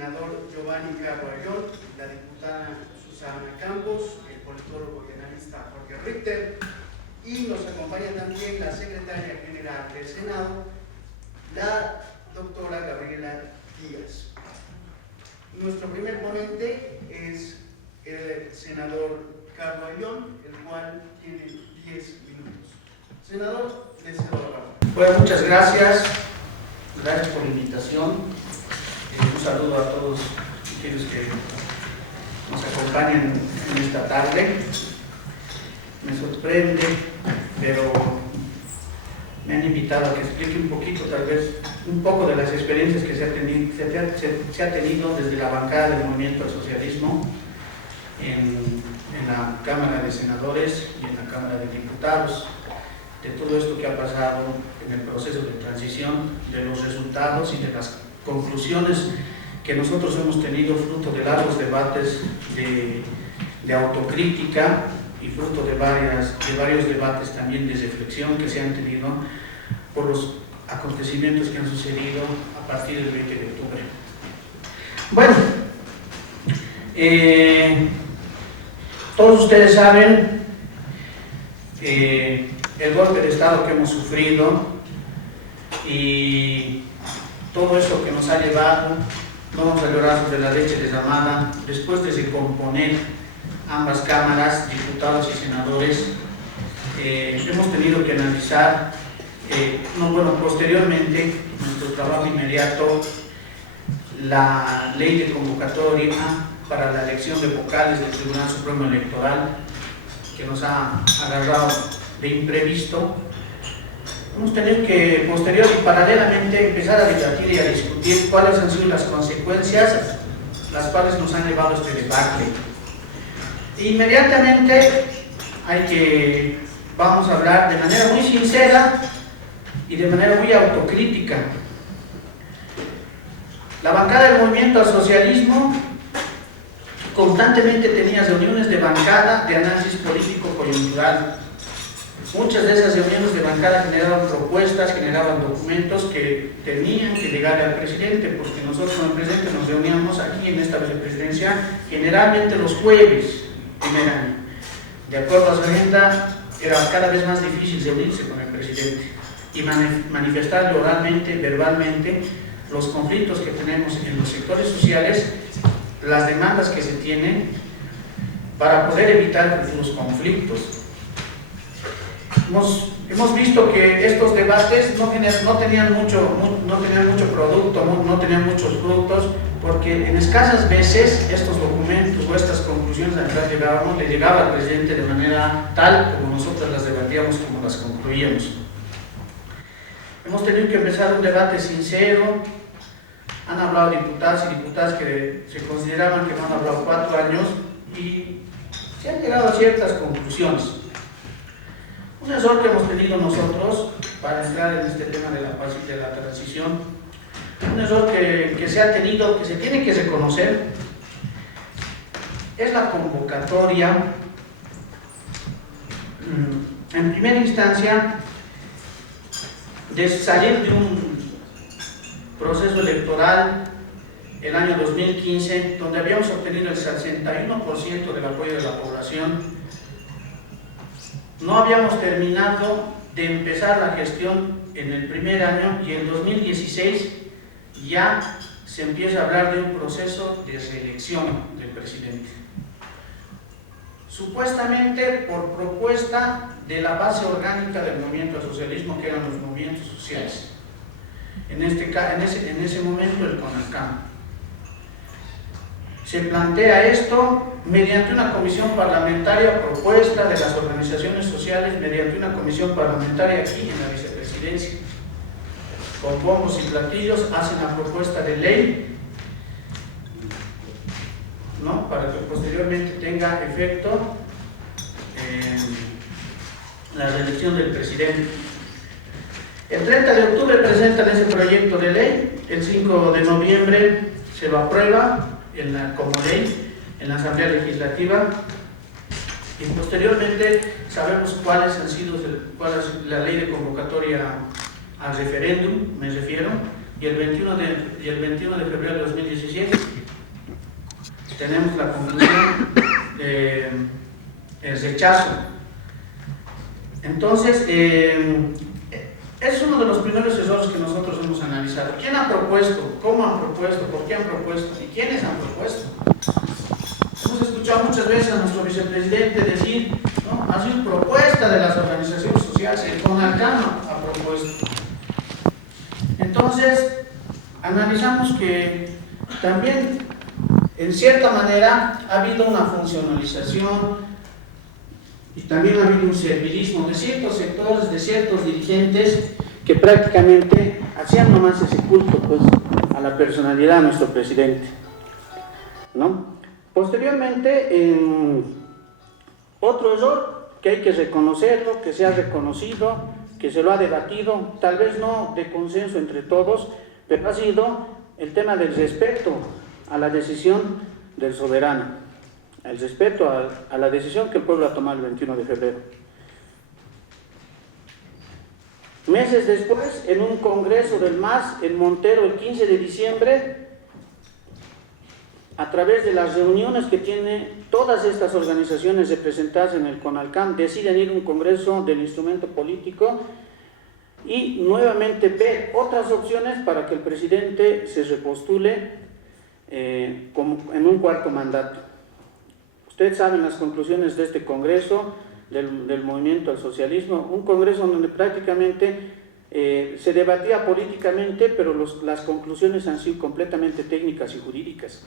senador Giovanni Carvajal, la diputada Susana Campos, el politólogo y analista Jorge Richter, y nos acompaña también la secretaria general del Senado, la doctora Gabriela Díaz. Nuestro primer ponente es el senador Carvajal, el cual tiene 10 minutos. Senador, le cedo la palabra. Bueno, muchas gracias. Gracias por la invitación. Un saludo a todos aquellos que nos acompañan en esta tarde. Me sorprende, pero me han invitado a que explique un poquito, tal vez, un poco de las experiencias que se ha tenido desde la bancada del Movimiento al Socialismo en la Cámara de Senadores y en la Cámara de Diputados, de todo esto que ha pasado en el proceso de transición, de los resultados y de las conclusiones que nosotros hemos tenido fruto de largos debates de autocrítica y fruto de varios debates también de reflexión que se han tenido por los acontecimientos que han sucedido a partir del 20 de octubre. Bueno, todos ustedes saben el golpe de Estado que hemos sufrido y todo eso que nos ha llevado, no vamos a llorar sobre la leche derramada, después de recomponer ambas cámaras, diputados y senadores, hemos tenido que analizar, posteriormente, nuestro trabajo inmediato, la ley de convocatoria para la elección de vocales del Tribunal Supremo Electoral, que nos ha agarrado de imprevisto. Hemos tenido que posterior y paralelamente empezar a debatir y a discutir cuáles han sido las consecuencias las cuales nos han llevado a este debate. Inmediatamente vamos a hablar de manera muy sincera y de manera muy autocrítica. La bancada del Movimiento al Socialismo constantemente tenía reuniones de bancada de análisis político coyuntural. Muchas de esas reuniones de bancada generaban propuestas, generaban documentos que tenían que llegar al presidente, porque nosotros con el presidente nos reuníamos aquí en esta vicepresidencia generalmente los jueves, primer año. De acuerdo a su agenda, era cada vez más difícil reunirse con el presidente y manifestarle oralmente, verbalmente, los conflictos que tenemos en los sectores sociales, las demandas que se tienen para poder evitar futuros conflictos. Hemos visto que estos debates no tenían mucho producto, no tenían muchos frutos, porque en escasas veces estos documentos o estas conclusiones a las que llegábamos le llegaba al presidente de manera tal como nosotros las debatíamos, como las concluíamos. Hemos tenido que empezar un debate sincero. Han hablado diputados y diputadas que se consideraban que no han hablado 4 años y se han llegado a ciertas conclusiones. Un error que hemos tenido nosotros para entrar en este tema de la transición, un error que se ha tenido, que se tiene que reconocer, es la convocatoria, en primera instancia, de salir de un proceso electoral el año 2015, donde habíamos obtenido el 61% del apoyo de la población. No habíamos terminado de empezar la gestión en el primer año y en 2016 ya se empieza a hablar de un proceso de reelección del presidente. Supuestamente por propuesta de la base orgánica del movimiento al socialismo, que eran los movimientos sociales. En ese momento el CONACAM. Se plantea esto mediante una comisión parlamentaria propuesta de las organizaciones sociales, mediante una comisión parlamentaria aquí en la vicepresidencia. Con bombos y platillos hacen la propuesta de ley, ¿no?, para que posteriormente tenga efecto la reelección del presidente. El 30 de octubre presentan ese proyecto de ley, el 5 de noviembre se lo aprueba como ley en la Asamblea Legislativa y posteriormente sabemos cuál es la ley de convocatoria al referéndum, me refiero, y el 21 de febrero de 2017 tenemos la conclusión el rechazo. Entonces, es uno de los primeros errores que nosotros hemos analizado. ¿Quién ha propuesto? ¿Cómo han propuesto? ¿Por qué han propuesto? ¿Y quiénes han propuesto? Hemos escuchado muchas veces a nuestro vicepresidente decir, ¿no?, ha sido propuesta de las organizaciones sociales, el CONALCAM ha propuesto. Entonces, analizamos que también, en cierta manera, ha habido una funcionalización y también ha habido un servilismo de ciertos sectores, de ciertos dirigentes que prácticamente hacían nomás ese culto, pues, a la personalidad de nuestro presidente, ¿no? Posteriormente, otro error que hay que reconocerlo, que se ha reconocido, que se lo ha debatido, tal vez no de consenso entre todos, pero ha sido el tema del respeto a la decisión del soberano, el respeto a la decisión que el pueblo ha tomado el 21 de febrero. Meses después, en un congreso del MAS en Montero el 15 de diciembre, a través de las reuniones que tienen todas estas organizaciones representadas en el CONALCAM, deciden ir a un congreso del instrumento político y nuevamente ver otras opciones para que el presidente se repostule como en un cuarto mandato. Ustedes saben las conclusiones de este congreso, del movimiento al socialismo, un congreso donde prácticamente se debatía políticamente, pero las conclusiones han sido completamente técnicas y jurídicas.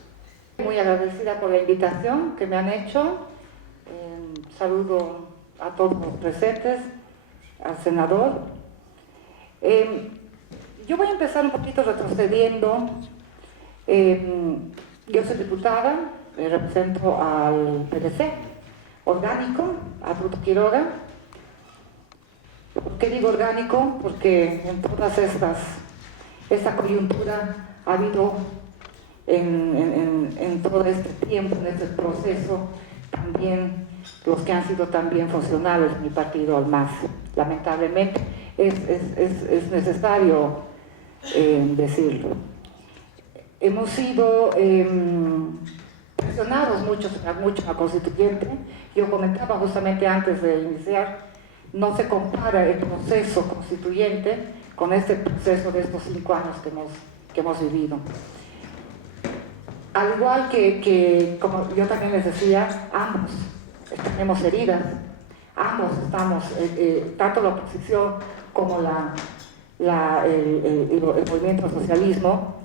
Muy agradecida por la invitación que me han hecho. Saludo a todos los presentes, al senador. Yo voy a empezar un poquito retrocediendo. Yo soy diputada, represento al PDC orgánico, a Ruth Quiroga. ¿Por qué digo orgánico? Porque en todas esta coyuntura ha habido en todo este tiempo, en este proceso, también los que han sido también funcionarios de mi partido, al MAS. Lamentablemente es necesario decirlo. Hemos sido presionados mucho a la constituyente. Yo comentaba justamente antes de iniciar, no se compara el proceso constituyente con este proceso de estos 5 años que hemos vivido. Al igual que, como yo también les decía, ambos tenemos heridas, ambos estamos, tanto la oposición como el movimiento al socialismo,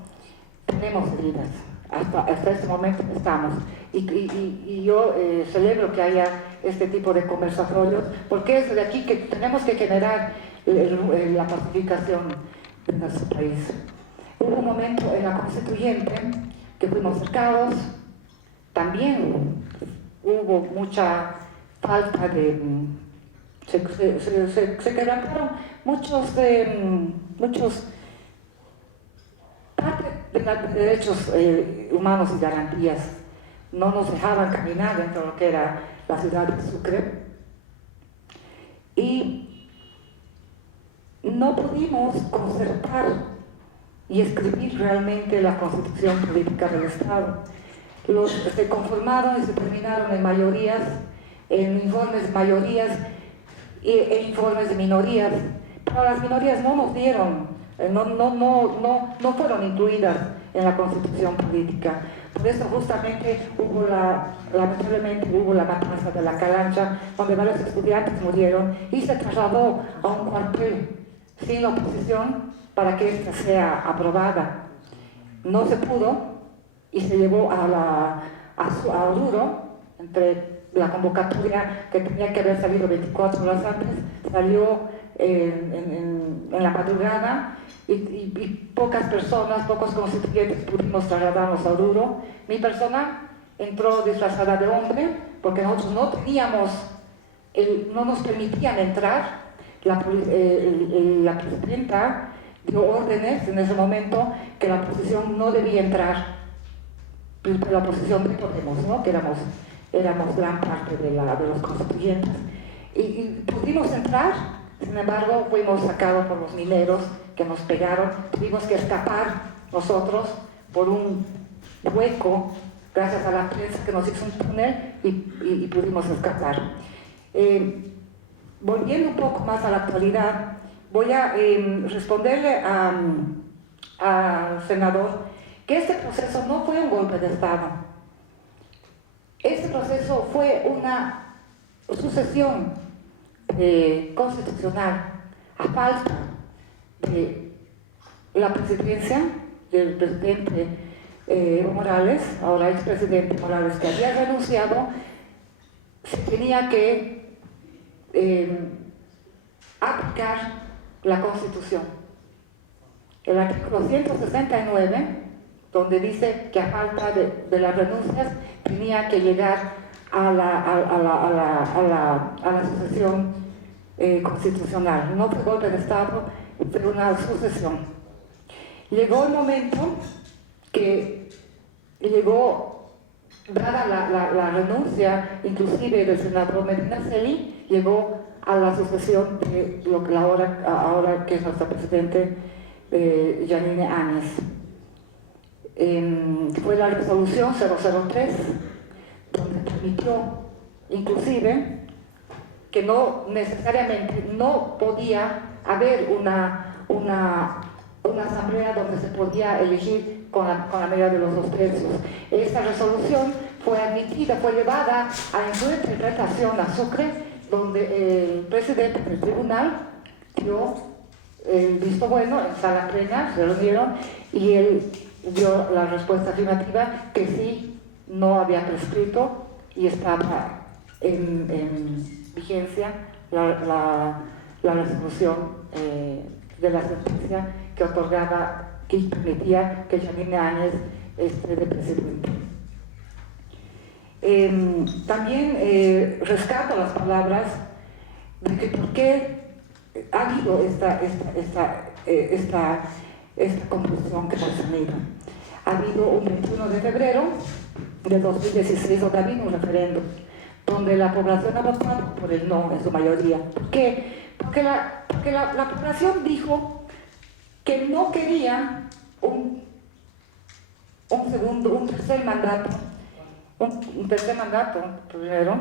tenemos heridas, hasta este momento estamos. Y yo celebro que haya este tipo de conversatorios, porque es de aquí que tenemos que generar la pacificación de nuestro país. Hubo un momento en la constituyente que fuimos cercados, también hubo mucha falta de... Se quebrantaron muchos parte de los derechos humanos y garantías. No nos dejaban caminar dentro de lo que era la ciudad de Sucre. Y no pudimos concertar y escribir realmente la constitución política del Estado. Se conformaron y se terminaron en mayorías, en informes de mayorías e informes de minorías, pero las minorías no nos dieron, no fueron incluidas en la constitución política. Por eso justamente lamentablemente hubo la matanza de la Calancha, donde varios estudiantes murieron y se trasladó a un cuartel sin oposición para que esta sea aprobada. No se pudo y se llevó a Oruro, entre la convocatoria que tenía que haber salido 24 horas antes, salió en la madrugada y pocas personas, pocos constituyentes pudimos trasladarnos a Oruro. Mi persona entró disfrazada de hombre porque nosotros no teníamos, no nos permitían entrar. La presidenta dio órdenes en ese momento que la oposición no debía entrar, la oposición de Podemos, ¿no? Que éramos gran parte de los constituyentes, y pudimos entrar Sin embargo, fuimos sacados por los mineros que nos pegaron, tuvimos que escapar nosotros por un hueco, gracias a la prensa que nos hizo un túnel y pudimos escapar. Volviendo un poco más a la actualidad, voy a responderle al senador que este proceso no fue un golpe de Estado. Este proceso fue una sucesión constitucional a falta de la presidencia del presidente Evo Morales, ahora expresidente Morales, que había renunciado. Se tenía que aplicar la Constitución. El artículo 169, donde dice que a falta de las renuncias tenía que llegar a la sucesión constitucional. No fue golpe de Estado, fue una sucesión. Llegó el momento que llegó, dada la renuncia inclusive del senador Medina Celi, llegó a la sucesión de lo que ahora que es nuestro presidente Yanine Áñez. Fue la resolución 003, donde permitió inclusive que no necesariamente no podía haber una asamblea donde se podía elegir con la mayoría de los 2/3. Esta resolución fue admitida, fue llevada a su interpretación a Sucre, donde el presidente del tribunal dio el visto bueno en sala plena, se reunieron y él dio la respuesta afirmativa que sí, no había prescrito y estaba en vigencia la resolución de la sentencia que otorgaba, que permitía que Yanine Áñez esté de presidente. También rescato las palabras de que por qué ha habido esta conclusión que hemos tenido. Ha habido un 21 de febrero de 2016 donde ha habido un referéndum, donde la población ha votado por el no en su mayoría. ¿Por qué? Porque la población dijo que no quería un tercer mandato, primero,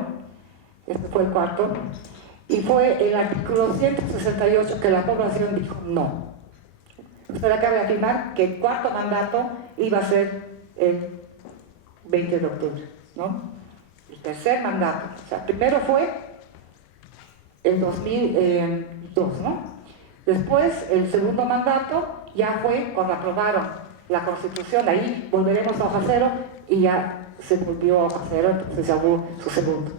este fue el cuarto, y fue el artículo 168 que la población dijo no. Usted acaba de afirmar que el cuarto mandato iba a ser el 20 de octubre, ¿no? El tercer mandato, o sea, primero fue el 2002, ¿no? Después, el segundo mandato ya fue cuando aprobaron la Constitución, ahí volveremos a hoja cero y ya se volvió a hoja cero, entonces ya hubo su segundo.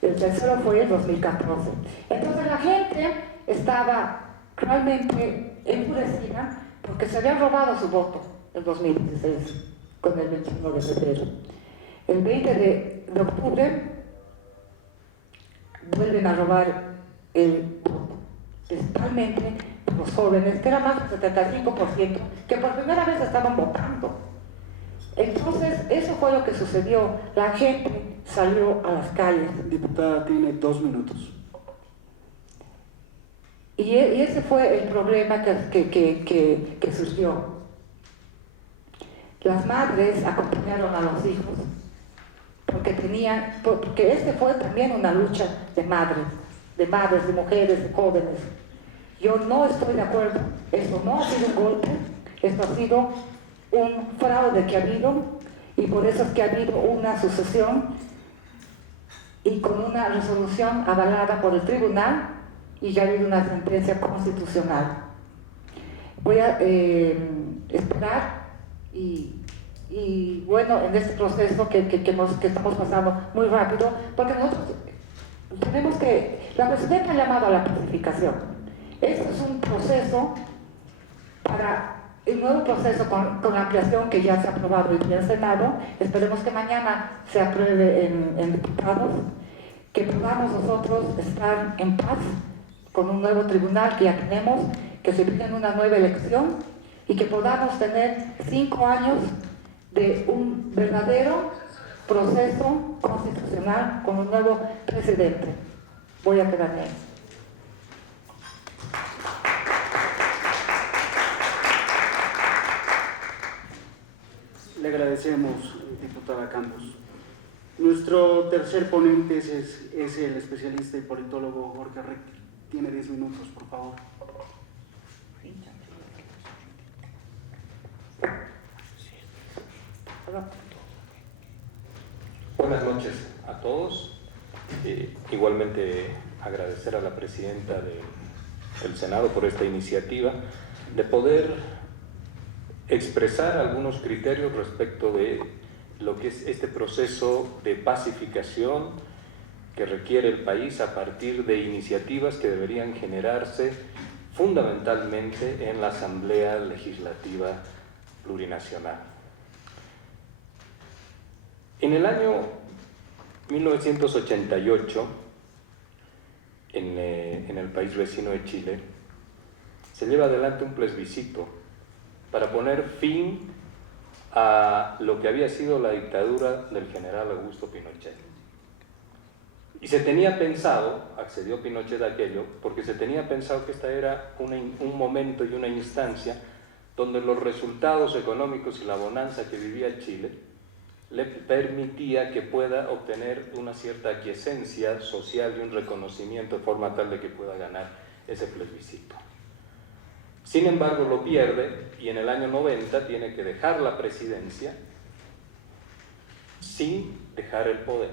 El tercero fue el 2014. Entonces la gente estaba realmente enfurecida porque se habían robado su voto en 2016 con el 21 de febrero. El 20 de octubre vuelven a robar el voto, principalmente los jóvenes, que era más del 75%, que por primera vez estaban votando. Entonces, eso fue lo que sucedió. La gente salió a las calles. Diputada, tiene 2 minutos. Y ese fue el problema que surgió. Las madres acompañaron a los hijos porque este fue también una lucha de madres, de mujeres, de jóvenes. Yo no estoy de acuerdo, esto no ha sido un golpe, esto ha sido un fraude que ha habido, y por eso es que ha habido una sucesión y con una resolución avalada por el tribunal y ya ha habido una sentencia constitucional. Voy a esperar y bueno, en este proceso que estamos pasando muy rápido, porque nosotros tenemos que, la presidenta ha llamado a la pacificación. Este es un proceso para el nuevo proceso con la ampliación que ya se ha aprobado en el Senado. Esperemos que mañana se apruebe en diputados, que podamos nosotros estar en paz con un nuevo tribunal que ya tenemos, que se pida una nueva elección y que podamos tener 5 años de un verdadero proceso constitucional con un nuevo presidente. Voy a quedarme ahí. Le agradecemos, diputada Campos. Nuestro tercer ponente es el especialista y politólogo Jorge Richter. Tiene 10 minutos, por favor. Buenas noches a todos. Igualmente agradecer a la presidenta del Senado por esta iniciativa de poder expresar algunos criterios respecto de lo que es este proceso de pacificación que requiere el país a partir de iniciativas que deberían generarse fundamentalmente en la Asamblea Legislativa Plurinacional. En el año 1988, en el país vecino de Chile, se lleva adelante un plebiscito para poner fin a lo que había sido la dictadura del general Augusto Pinochet. Y se tenía pensado, accedió Pinochet a aquello, porque se tenía pensado que esta era un momento y una instancia donde los resultados económicos y la bonanza que vivía Chile le permitía que pueda obtener una cierta aquiescencia social y un reconocimiento de forma tal de que pueda ganar ese plebiscito. Sin embargo, lo pierde y en el año 90 tiene que dejar la presidencia sin dejar el poder.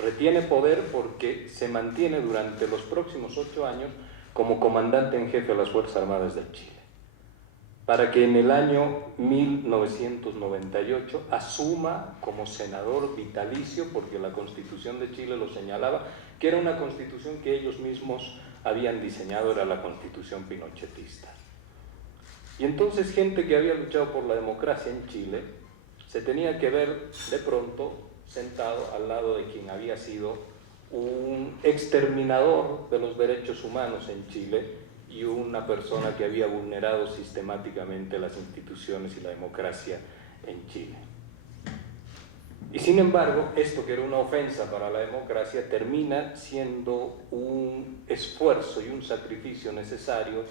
Retiene poder porque se mantiene durante los próximos 8 años como comandante en jefe de las Fuerzas Armadas de Chile, para que en el año 1998 asuma como senador vitalicio, porque la Constitución de Chile lo señalaba, que era una constitución que ellos mismos habían diseñado, era la Constitución pinochetista. Y entonces gente que había luchado por la democracia en Chile se tenía que ver de pronto sentado al lado de quien había sido un exterminador de los derechos humanos en Chile y una persona que había vulnerado sistemáticamente las instituciones y la democracia en Chile. Y sin embargo, esto que era una ofensa para la democracia termina siendo un esfuerzo y un sacrificio necesario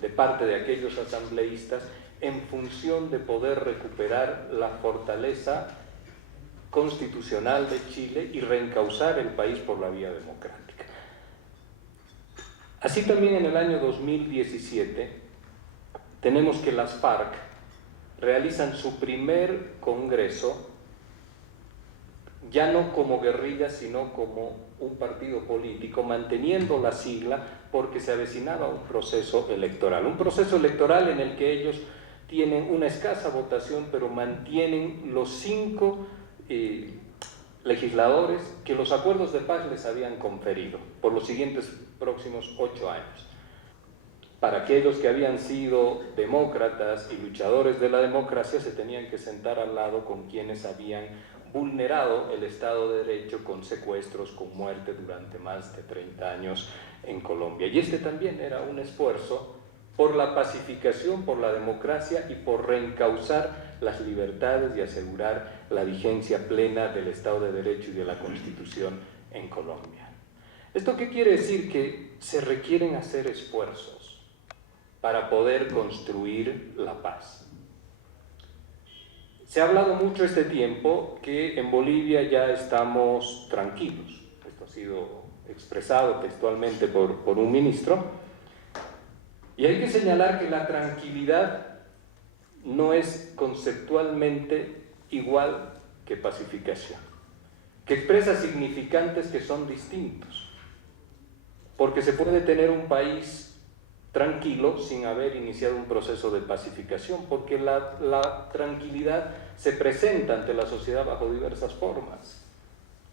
de parte de aquellos asambleístas en función de poder recuperar la fortaleza constitucional de Chile y reencauzar el país por la vía democrática. Así también en el año 2017 tenemos que las FARC realizan su primer congreso, ya no como guerrilla, sino como un partido político, manteniendo la sigla porque se avecinaba un proceso electoral en el que ellos tienen una escasa votación, pero mantienen los 5 legisladores que los acuerdos de paz les habían conferido por los siguientes próximos 8 años. Para aquellos que habían sido demócratas y luchadores de la democracia, se tenían que sentar al lado con quienes habían vulnerado el Estado de Derecho con secuestros, con muerte durante más de 30 años en Colombia. Y este también era un esfuerzo por la pacificación, por la democracia y por reencauzar las libertades y asegurar la vigencia plena del Estado de Derecho y de la Constitución en Colombia. ¿Esto qué quiere decir? Que se requieren hacer esfuerzos para poder construir la paz. Se ha hablado mucho este tiempo que en Bolivia ya estamos tranquilos. Esto ha sido expresado textualmente por un ministro. Y hay que señalar que la tranquilidad no es conceptualmente igual que pacificación, que expresa significantes que son distintos, porque se puede tener un país tranquilo sin haber iniciado un proceso de pacificación, porque la tranquilidad se presenta ante la sociedad bajo diversas formas.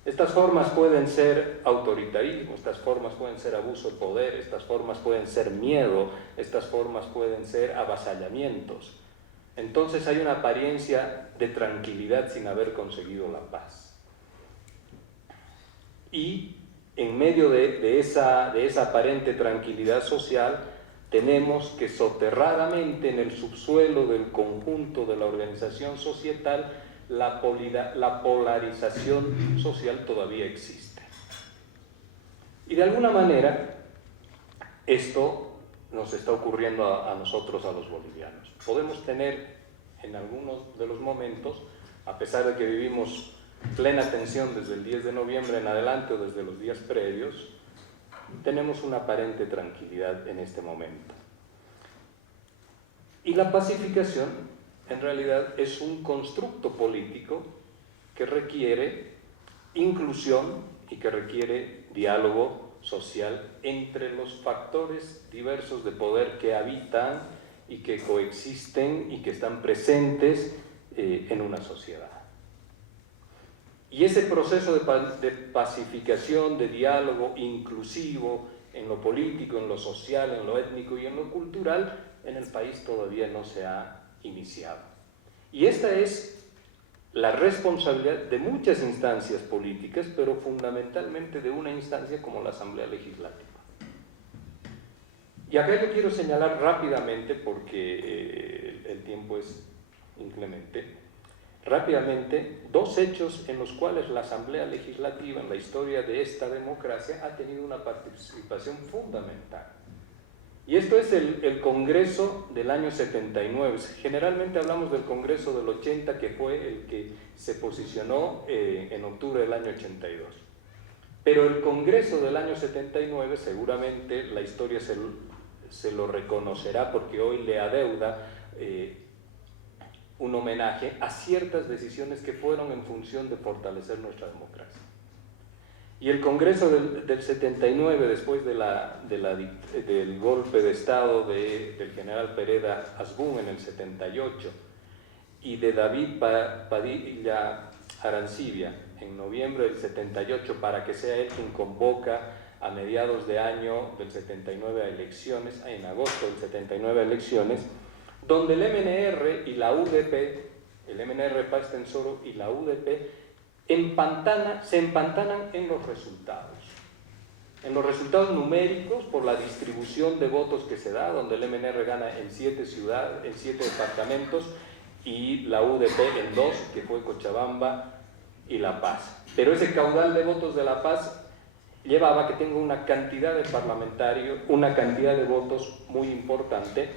Estas formas pueden ser autoritarismo, estas formas pueden ser abuso de poder, estas formas pueden ser miedo, estas formas pueden ser avasallamientos. Entonces hay una apariencia de tranquilidad sin haber conseguido la paz. Y en medio de esa aparente tranquilidad social, tenemos que soterradamente en el subsuelo del conjunto de la organización societal, la polarización social todavía existe. Y de alguna manera, esto nos está ocurriendo a nosotros, a los bolivianos. Podemos tener en algunos de los momentos, a pesar de que vivimos plena tensión desde el 10 de noviembre en adelante o desde los días previos, tenemos una aparente tranquilidad en este momento. Y la pacificación, en realidad, es un constructo político que requiere inclusión y que requiere diálogo social entre los factores diversos de poder que habitan y que coexisten y que están presentes en una sociedad. Y ese proceso de pacificación, de diálogo inclusivo en lo político, en lo social, en lo étnico y en lo cultural, en el país todavía no se ha iniciado. Y esta es la responsabilidad de muchas instancias políticas, pero fundamentalmente de una instancia como la Asamblea Legislativa. Y acá yo quiero señalar rápidamente, porque el tiempo es inclemente, rápidamente dos hechos en los cuales la Asamblea Legislativa en la historia de esta democracia ha tenido una participación fundamental. Y esto es el Congreso del año 79. Generalmente hablamos del Congreso del 80, que fue el que se posicionó en octubre del año 82. Pero el Congreso del año 79, seguramente la historia se lo reconocerá, porque hoy le adeuda un homenaje a ciertas decisiones que fueron en función de fortalecer nuestra democracia. Y el Congreso del 79, después del golpe de Estado del general Pereda Asbun en el 78 y de David Padilla Arancibia en noviembre del 78, para que sea él quien convoca a mediados de año del 79 a elecciones, en agosto del 79 a elecciones, donde el MNR y la UDP, el MNR Paz Tensoro y la UDP, se empantanan en los resultados numéricos por la distribución de votos que se da, donde el MNR gana en 7 ciudades, en 7 departamentos, y la UDP en 2, que fue Cochabamba y La Paz. Pero ese caudal de votos de La Paz llevaba a que tenga una cantidad de parlamentarios, una cantidad de votos muy importante,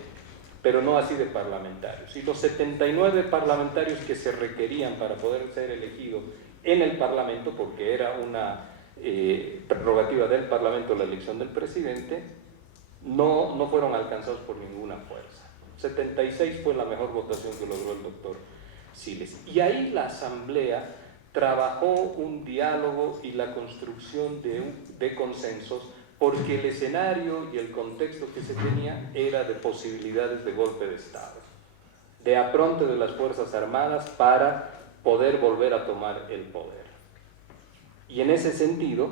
pero no así de parlamentarios. Y los 79 parlamentarios que se requerían para poder ser elegidos en el Parlamento, porque era una prerrogativa del Parlamento la elección del presidente, no fueron alcanzados por ninguna fuerza. 76 fue la mejor votación que logró el doctor Siles. Y ahí la Asamblea trabajó un diálogo y la construcción de consensos, porque el escenario y el contexto que se tenía era de posibilidades de golpe de Estado, de apronte de las Fuerzas Armadas para poder volver a tomar el poder. Y en ese sentido,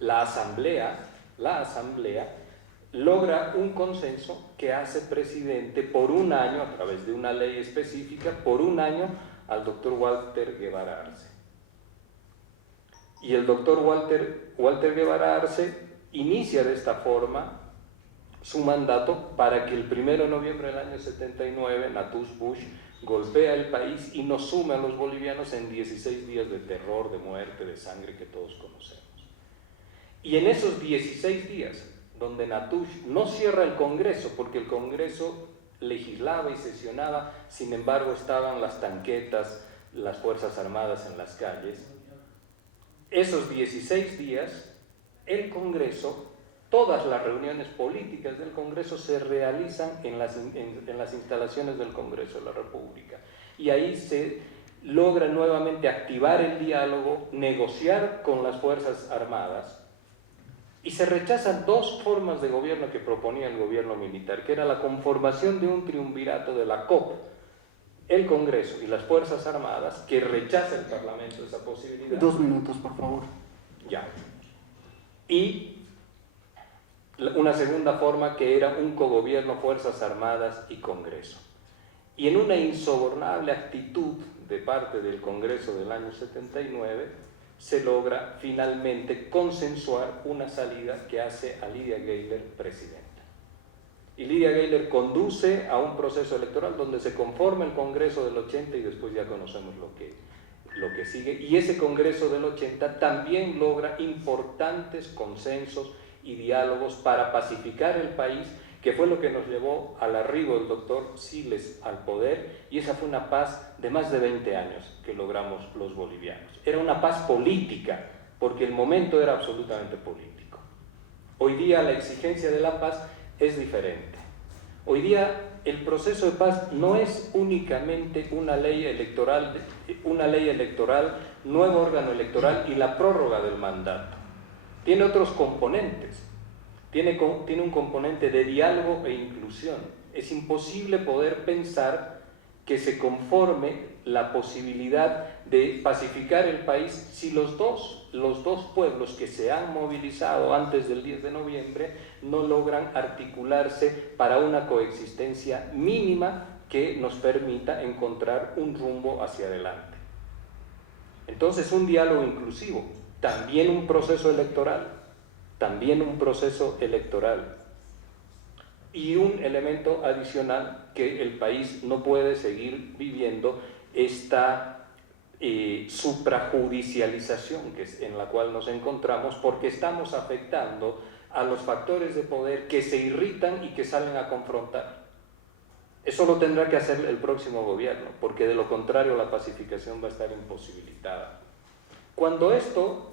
la Asamblea logra un consenso que hace presidente por un año, a través de una ley específica, por un año al doctor Walter Guevara Arce. Y el doctor Walter Guevara Arce inicia de esta forma su mandato para que el 1 de noviembre del año 79 Natush Bush golpea el país y nos sume a los bolivianos en 16 días de terror, de muerte, de sangre que todos conocemos. Y en esos 16 días, donde Natush no cierra el Congreso, porque el Congreso legislaba y sesionaba, sin embargo estaban las tanquetas, las Fuerzas Armadas en las calles, esos 16 días, el Congreso, todas las reuniones políticas del Congreso se realizan en las instalaciones del Congreso de la República. Y ahí se logra nuevamente activar el diálogo, negociar con las Fuerzas Armadas, y se rechazan dos formas de gobierno que proponía el gobierno militar, que era la conformación de un triunvirato de la COP, el Congreso y las Fuerzas Armadas, que rechaza el Parlamento esa posibilidad. 2 minutos, por favor. Ya. Y una segunda forma, que era un cogobierno, Fuerzas Armadas y Congreso. Y en una insobornable actitud de parte del Congreso del año 79, se logra finalmente consensuar una salida que hace a Lydia Gayler presidenta. Y Lydia Gayler conduce a un proceso electoral donde se conforma el Congreso del 80 y después ya conocemos lo que sigue. Y ese Congreso del 80 también logra importantes consensos y diálogos para pacificar el país que fue lo que nos llevó al arribo del doctor Siles al poder, y esa fue una paz de más de 20 años que logramos los bolivianos. Era una paz política, porque el momento era absolutamente político. Hoy día la exigencia de la paz es diferente. Hoy día el proceso de paz no es únicamente una ley electoral, nuevo órgano electoral y la prórroga del mandato. Tiene otros componentes. Tiene un componente de diálogo e inclusión. Es imposible poder pensar que se conforme la posibilidad de pacificar el país si los dos pueblos que se han movilizado antes del 10 de noviembre no logran articularse para una coexistencia mínima que nos permita encontrar un rumbo hacia adelante. Entonces, un diálogo inclusivo, también un proceso electoral, y un elemento adicional, que el país no puede seguir viviendo esta suprajudicialización en la cual nos encontramos, porque estamos afectando a los factores de poder que se irritan y que salen a confrontar. Eso lo tendrá que hacer el próximo gobierno, porque de lo contrario la pacificación va a estar imposibilitada. Cuando esto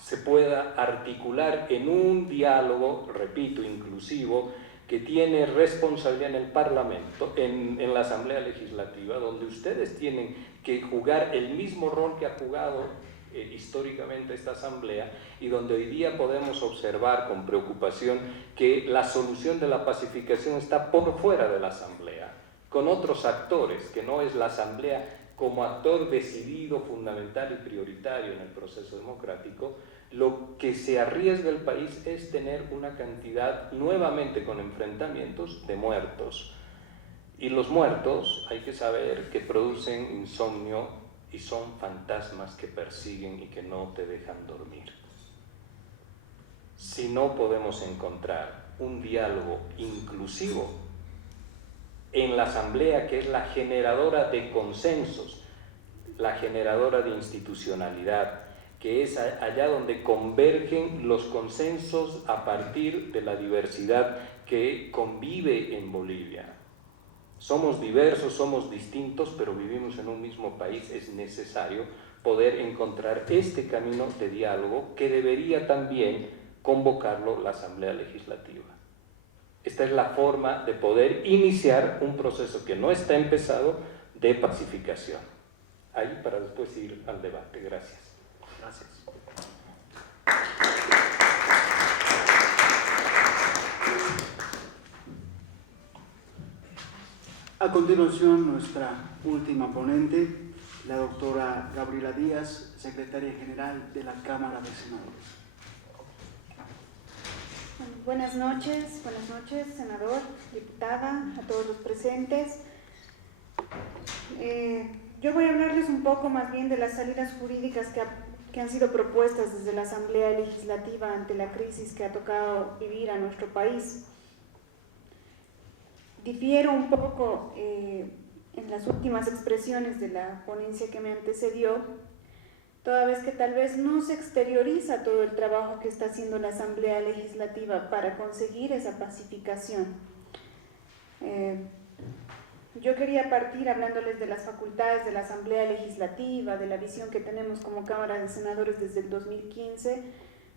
se pueda articular en un diálogo, repito, inclusivo, que tiene responsabilidad en el Parlamento, en la Asamblea Legislativa, donde ustedes tienen que jugar el mismo rol que ha jugado históricamente esta Asamblea, y donde hoy día podemos observar con preocupación que la solución de la pacificación está por fuera de la Asamblea, con otros actores, que no es la Asamblea como actor decidido, fundamental y prioritario en el proceso democrático. Lo que se arriesga el país es tener una cantidad, nuevamente con enfrentamientos, de muertos. Y los muertos, hay que saber que producen insomnio y son fantasmas que persiguen y que no te dejan dormir. Si no podemos encontrar un diálogo inclusivo en la Asamblea, que es la generadora de consensos, la generadora de institucionalidad, que es allá donde convergen los consensos a partir de la diversidad que convive en Bolivia. Somos diversos, somos distintos, pero vivimos en un mismo país. Es necesario poder encontrar este camino de diálogo, que debería también convocarlo la Asamblea Legislativa. Esta es la forma de poder iniciar un proceso que no está empezado, de pacificación. Ahí, para después ir al debate. Gracias. Gracias. A continuación, nuestra última ponente, la doctora Gabriela Díaz, secretaria general de la Cámara de Senadores. Buenas noches, senador, diputada, a todos los presentes. Yo voy a hablarles un poco más bien de las salidas jurídicas que han sido propuestas desde la Asamblea Legislativa ante la crisis que ha tocado vivir a nuestro país. Difiero un poco en las últimas expresiones de la ponencia que me antecedió, toda vez que tal vez no se exterioriza todo el trabajo que está haciendo la Asamblea Legislativa para conseguir esa pacificación. Yo quería partir hablándoles de las facultades de la Asamblea Legislativa, de la visión que tenemos como Cámara de Senadores desde el 2015,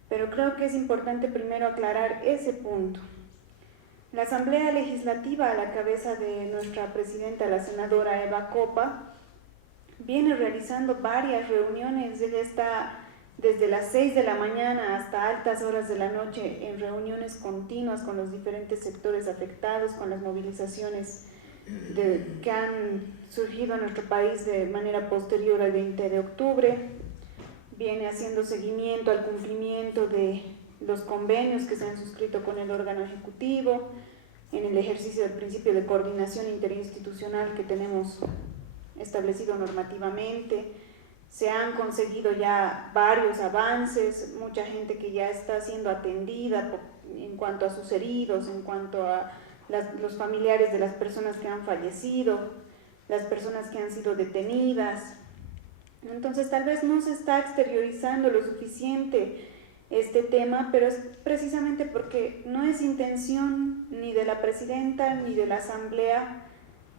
pero creo que es importante primero aclarar ese punto. La Asamblea Legislativa, a la cabeza de nuestra presidenta, la senadora Eva Copa, viene realizando varias reuniones. Ella está desde las 6 de la mañana hasta altas horas de la noche en reuniones continuas con los diferentes sectores afectados, con las movilizaciones que han surgido en nuestro país de manera posterior al 20 de octubre. Viene haciendo seguimiento al cumplimiento de los convenios que se han suscrito con el órgano ejecutivo, en el ejercicio del principio de coordinación interinstitucional que tenemos establecido normativamente. Se han conseguido ya varios avances, mucha gente que ya está siendo atendida en cuanto a sus heridos, en cuanto a los familiares de las personas que han fallecido, las personas que han sido detenidas. Entonces tal vez no se está exteriorizando lo suficiente este tema, pero es precisamente porque no es intención ni de la presidenta ni de la asamblea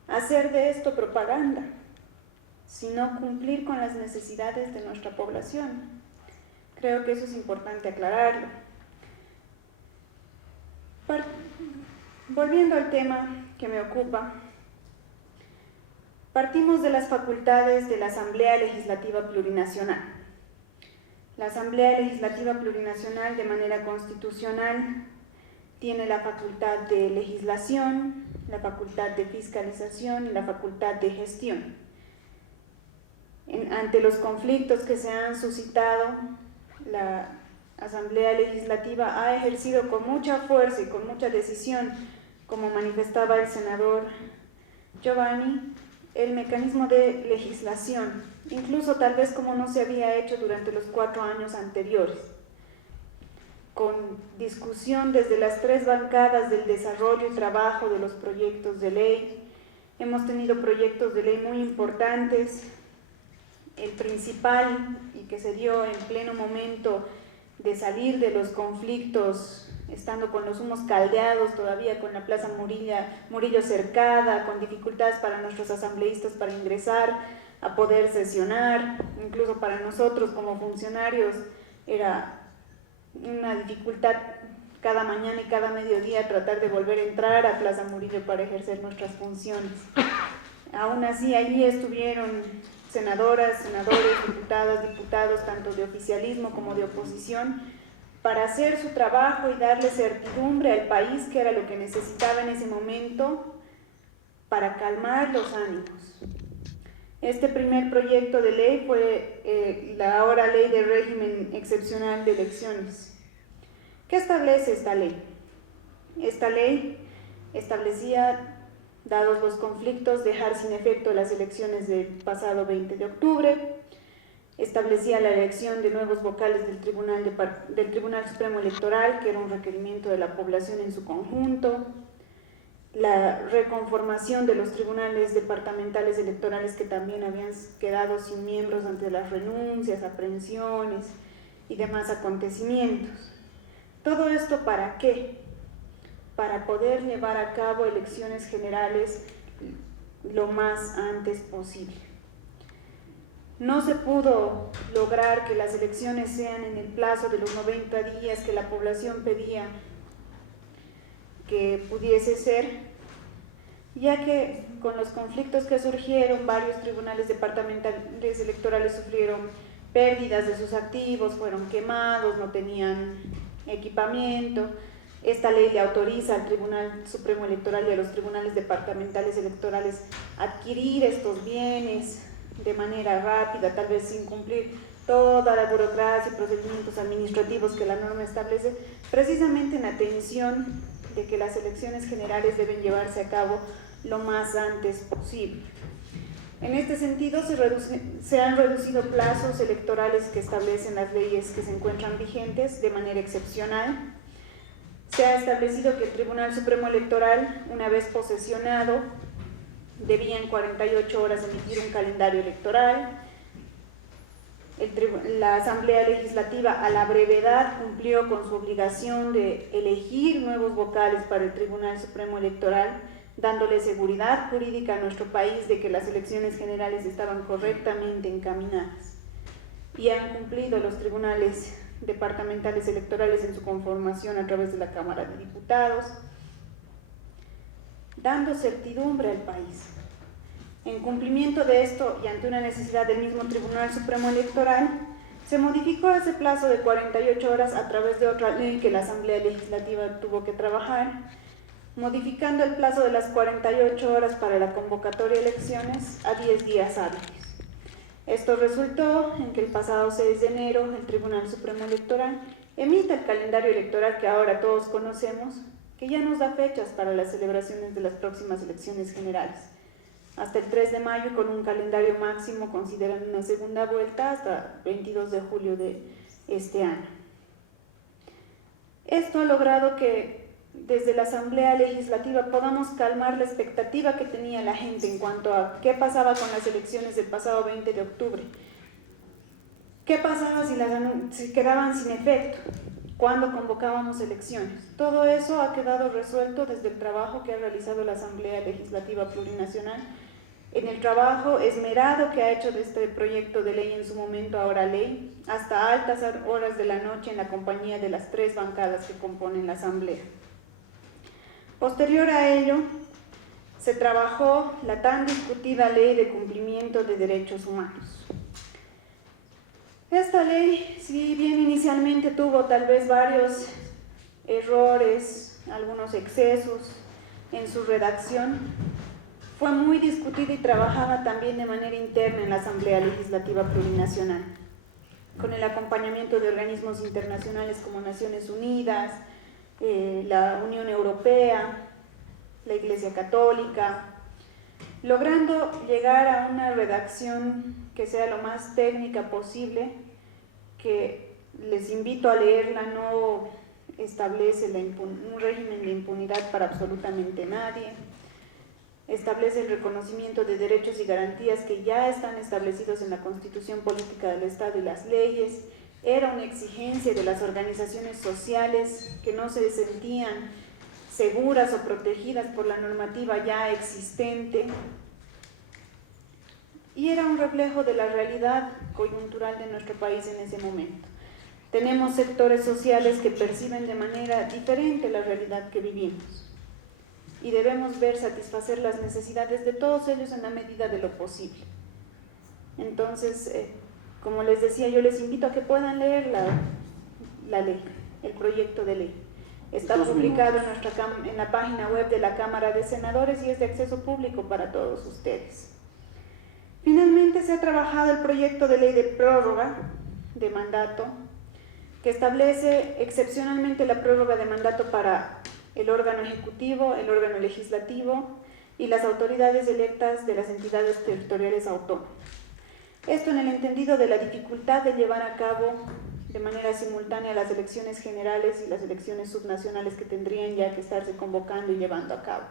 hacer de esto propaganda, sino cumplir con las necesidades de nuestra población. Creo que eso es importante aclararlo. Volviendo al tema que me ocupa, partimos de las facultades de la Asamblea Legislativa Plurinacional. La Asamblea Legislativa Plurinacional, de manera constitucional, tiene la facultad de legislación, la facultad de fiscalización y la facultad de gestión. Ante los conflictos que se han suscitado, la Asamblea Legislativa ha ejercido con mucha fuerza y con mucha decisión, como manifestaba el senador Giovanni, el mecanismo de legislación, incluso tal vez como no se había hecho durante los 4 años anteriores, con discusión desde las 3 bancadas del desarrollo y trabajo de los proyectos de ley. Hemos tenido proyectos de ley muy importantes. El principal, y que se dio en pleno momento de salir de los conflictos, estando con los humos caldeados todavía, con la Plaza Murillo cercada, con dificultades para nuestros asambleístas para ingresar, a poder sesionar, incluso para nosotros como funcionarios era una dificultad cada mañana y cada mediodía tratar de volver a entrar a Plaza Murillo para ejercer nuestras funciones. Aún así, allí estuvieron senadoras, senadores, diputadas, diputados, tanto de oficialismo como de oposición, para hacer su trabajo y darle certidumbre al país, que era lo que necesitaba en ese momento, para calmar los ánimos. Este primer proyecto de ley fue la ahora Ley de Régimen Excepcional de Elecciones. ¿Qué establece esta ley? Esta ley establecía, dados los conflictos, dejar sin efecto las elecciones del pasado 20 de octubre, establecía la elección de nuevos vocales del Tribunal Supremo Electoral, que era un requerimiento de la población en su conjunto, la reconformación de los tribunales departamentales electorales que también habían quedado sin miembros ante las renuncias, aprehensiones y demás acontecimientos. ¿Todo esto para qué? Para poder llevar a cabo elecciones generales lo más antes posible. No se pudo lograr que las elecciones sean en el plazo de los 90 días que la población pedía que pudiese ser, ya que con los conflictos que surgieron, varios tribunales departamentales electorales sufrieron pérdidas de sus activos, fueron quemados, no tenían equipamiento. Esta ley le autoriza al Tribunal Supremo Electoral y a los tribunales departamentales electorales adquirir estos bienes de manera rápida, tal vez sin cumplir toda la burocracia y procedimientos administrativos que la norma establece, precisamente en atención de que las elecciones generales deben llevarse a cabo lo más antes posible. En este sentido, se han reducido plazos electorales que establecen las leyes que se encuentran vigentes de manera excepcional. Se ha establecido que el Tribunal Supremo Electoral, una vez posesionado, debía en 48 horas emitir un calendario electoral. La Asamblea Legislativa a la brevedad cumplió con su obligación de elegir nuevos vocales para el Tribunal Supremo Electoral, dándole seguridad jurídica a nuestro país de que las elecciones generales estaban correctamente encaminadas. Y han cumplido los tribunales departamentales electorales en su conformación a través de la Cámara de Diputados, dando certidumbre al país. En cumplimiento de esto y ante una necesidad del mismo Tribunal Supremo Electoral, se modificó ese plazo de 48 horas a través de otra ley que la Asamblea Legislativa tuvo que trabajar, modificando el plazo de las 48 horas para la convocatoria de elecciones a 10 días hábiles. Esto resultó en que el pasado 6 de enero el Tribunal Supremo Electoral emite el calendario electoral que ahora todos conocemos, que ya nos da fechas para las celebraciones de las próximas elecciones generales. Hasta el 3 de mayo con un calendario máximo, consideran una segunda vuelta, hasta 22 de julio de este año. Esto ha logrado que desde la Asamblea Legislativa podamos calmar la expectativa que tenía la gente en cuanto a qué pasaba con las elecciones del pasado 20 de octubre. ¿Qué pasaba si quedaban sin efecto? cuando convocábamos elecciones. Todo eso ha quedado resuelto desde el trabajo que ha realizado la Asamblea Legislativa Plurinacional, en el trabajo esmerado que ha hecho de este proyecto de ley en su momento, ahora ley, hasta altas horas de la noche en la compañía de las 3 bancadas que componen la Asamblea. Posterior a ello, se trabajó la tan discutida Ley de Cumplimiento de Derechos Humanos. Esta ley, si bien inicialmente tuvo tal vez varios errores, algunos excesos en su redacción, fue muy discutida y trabajada también de manera interna en la Asamblea Legislativa Plurinacional, con el acompañamiento de organismos internacionales como Naciones Unidas, la Unión Europea, la Iglesia Católica, logrando llegar a una redacción que sea lo más técnica posible, que les invito a leerla. No establece un régimen de impunidad para absolutamente nadie, establece el reconocimiento de derechos y garantías que ya están establecidos en la Constitución Política del Estado y las leyes. Era una exigencia de las organizaciones sociales que no se sentían seguras o protegidas por la normativa ya existente, y era un reflejo de la realidad coyuntural de nuestro país en ese momento. Tenemos sectores sociales que perciben de manera diferente la realidad que vivimos, y debemos ver satisfacer las necesidades de todos ellos en la medida de lo posible. Entonces, como les decía, yo les invito a que puedan leer la ley, el proyecto de ley. Está publicado en la página web de la Cámara de Senadores y es de acceso público para todos ustedes. Finalmente se ha trabajado el proyecto de ley de prórroga de mandato, que establece excepcionalmente la prórroga de mandato para el órgano ejecutivo, el órgano legislativo y las autoridades electas de las entidades territoriales autónomas. Esto en el entendido de la dificultad de llevar a cabo de manera simultánea las elecciones generales y las elecciones subnacionales que tendrían ya que estarse convocando y llevando a cabo.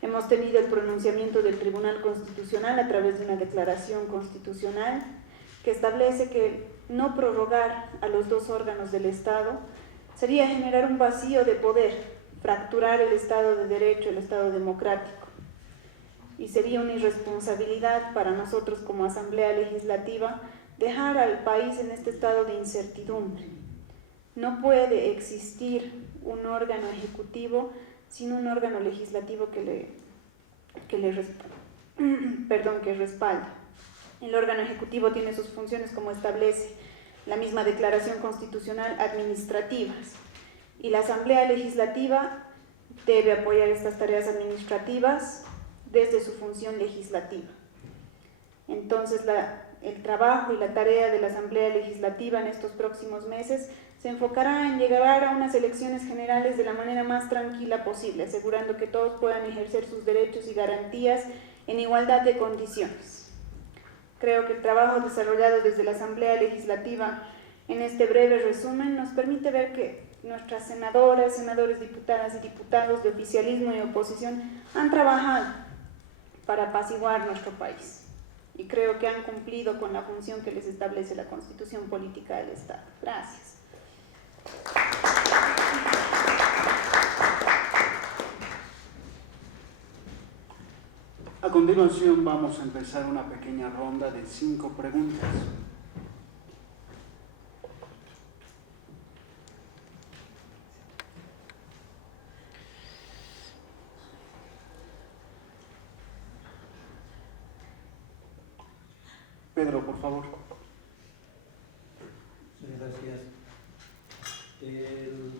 Hemos tenido el pronunciamiento del Tribunal Constitucional a través de una declaración constitucional que establece que no prorrogar a los 2 órganos del Estado sería generar un vacío de poder, fracturar el Estado de Derecho, el Estado democrático, y sería una irresponsabilidad para nosotros como Asamblea Legislativa dejar al país en este estado de incertidumbre. No puede existir un órgano ejecutivo sin un órgano legislativo que respalde. El órgano ejecutivo tiene sus funciones, como establece la misma Declaración Constitucional, administrativas, y la Asamblea Legislativa debe apoyar estas tareas administrativas desde su función legislativa. Entonces, el trabajo y la tarea de la Asamblea Legislativa en estos próximos meses se enfocará en llegar a unas elecciones generales de la manera más tranquila posible, asegurando que todos puedan ejercer sus derechos y garantías en igualdad de condiciones. Creo que el trabajo desarrollado desde la Asamblea Legislativa en este breve resumen nos permite ver que nuestras senadoras, senadores, diputadas y diputados de oficialismo y oposición han trabajado para apaciguar nuestro país. Y creo que han cumplido con la función que les establece la Constitución Política del Estado. Gracias. A continuación vamos a empezar una pequeña ronda de 5 preguntas. Pedro, por favor. Gracias. El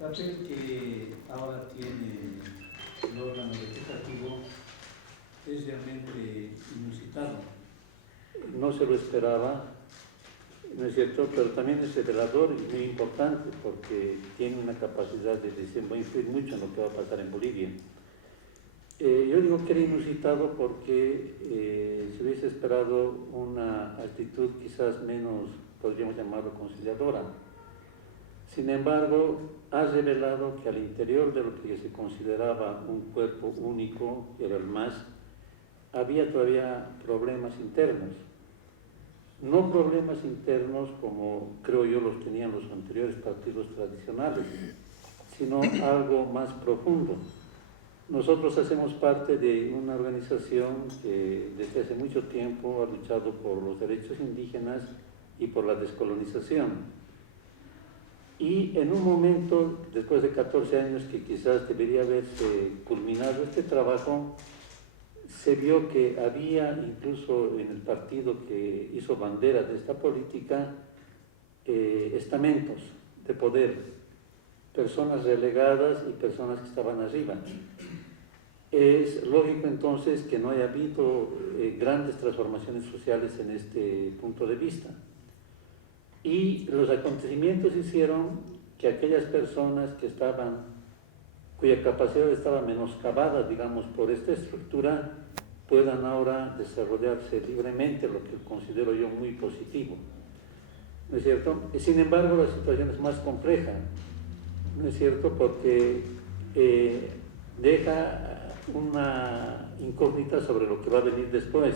papel que ahora tiene el órgano legislativo es realmente inusitado. No se lo esperaba, ¿no es cierto? Pero también es revelador y muy importante porque tiene una capacidad de influir mucho en lo que va a pasar en Bolivia. Yo digo que era inusitado porque se hubiese esperado una actitud quizás menos, podríamos llamarlo, conciliadora. Sin embargo, ha revelado que al interior de lo que se consideraba un cuerpo único, era el MAS, había todavía problemas internos. no problemas internos como creo yo los tenían los anteriores partidos tradicionales, sino algo más profundo. Nosotros hacemos parte de una organización que desde hace mucho tiempo ha luchado por los derechos indígenas y por la descolonización. Y en un momento, después de 14 años que quizás debería haberse culminado este trabajo, se vio que había incluso en el partido que hizo bandera de esta política estamentos de poder, personas relegadas y personas que estaban arriba. Es lógico entonces que no haya habido grandes transformaciones sociales en este punto de vista. Y los acontecimientos hicieron que aquellas personas que cuya capacidad estaba menoscabada, digamos, por esta estructura, puedan ahora desarrollarse libremente, lo que considero yo muy positivo. ¿No es cierto? Sin embargo, la situación es más compleja, ¿no es cierto? Porque deja una incógnita sobre lo que va a venir después.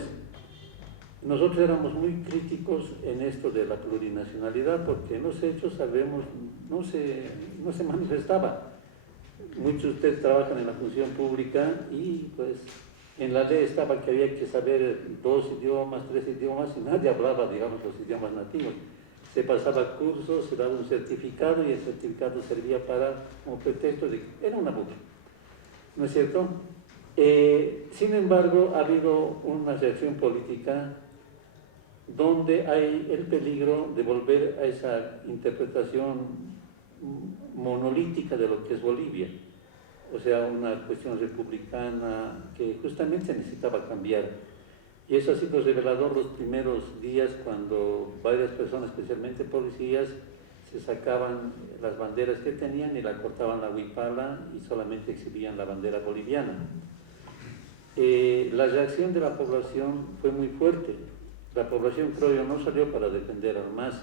Nosotros éramos muy críticos en esto de la plurinacionalidad porque en los hechos sabemos no se manifestaba. Muchos de ustedes trabajan en la función pública y pues en la ley estaba que había que saber 2 idiomas, 3 idiomas y nadie hablaba, digamos, los idiomas nativos. Se pasaba cursos, se daba un certificado y el certificado servía como pretexto de que era una burla, ¿no es cierto? Sin embargo, ha habido una reacción política donde hay el peligro de volver a esa interpretación monolítica de lo que es Bolivia, o sea, una cuestión republicana que justamente necesitaba cambiar. Y eso ha sido revelador los primeros días cuando varias personas, especialmente policías, se sacaban las banderas que tenían y la cortaban la huipala y solamente exhibían la bandera boliviana. La reacción de la población fue muy fuerte. La población, creo yo, no salió para defender al MAS,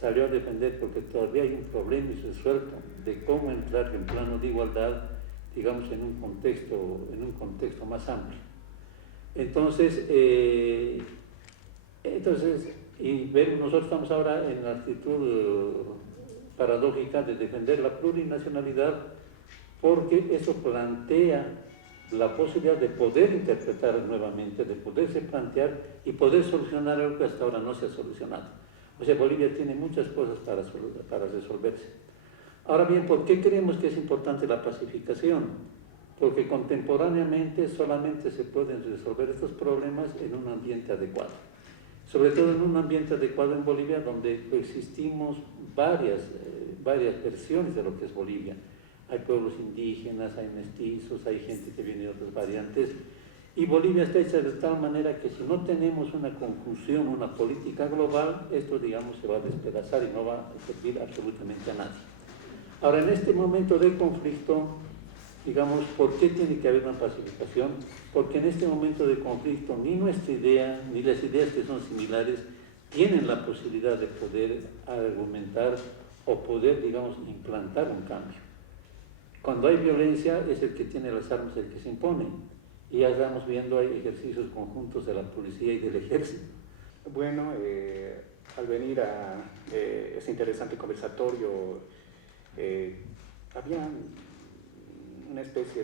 salió a defender porque todavía hay un problema irresuelto de cómo entrar en plano de igualdad, digamos, en un contexto más amplio. Entonces, nosotros estamos ahora en la actitud paradójica de defender la plurinacionalidad porque eso plantea la posibilidad de poder interpretar nuevamente, de poderse plantear y poder solucionar algo que hasta ahora no se ha solucionado. O sea, Bolivia tiene muchas cosas para resolverse. Ahora bien, ¿por qué creemos que es importante la pacificación? Porque contemporáneamente solamente se pueden resolver estos problemas en un ambiente adecuado. Sobre todo en un ambiente adecuado en Bolivia, donde coexistimos varias versiones de lo que es Bolivia. Hay pueblos indígenas, hay mestizos, hay gente que viene de otras variantes. Y Bolivia está hecha de tal manera que si no tenemos una conclusión, una política global, esto, digamos, se va a despedazar y no va a servir absolutamente a nadie. Ahora, en este momento de conflicto, digamos, ¿por qué tiene que haber una pacificación? Porque en este momento de conflicto ni nuestra idea, ni las ideas que son similares, tienen la posibilidad de poder argumentar o poder, digamos, implantar un cambio. Cuando hay violencia es el que tiene las armas el que se impone. Y ya estamos viendo, hay ejercicios conjuntos de la policía y del ejército. Bueno, al venir a este interesante conversatorio, había una especie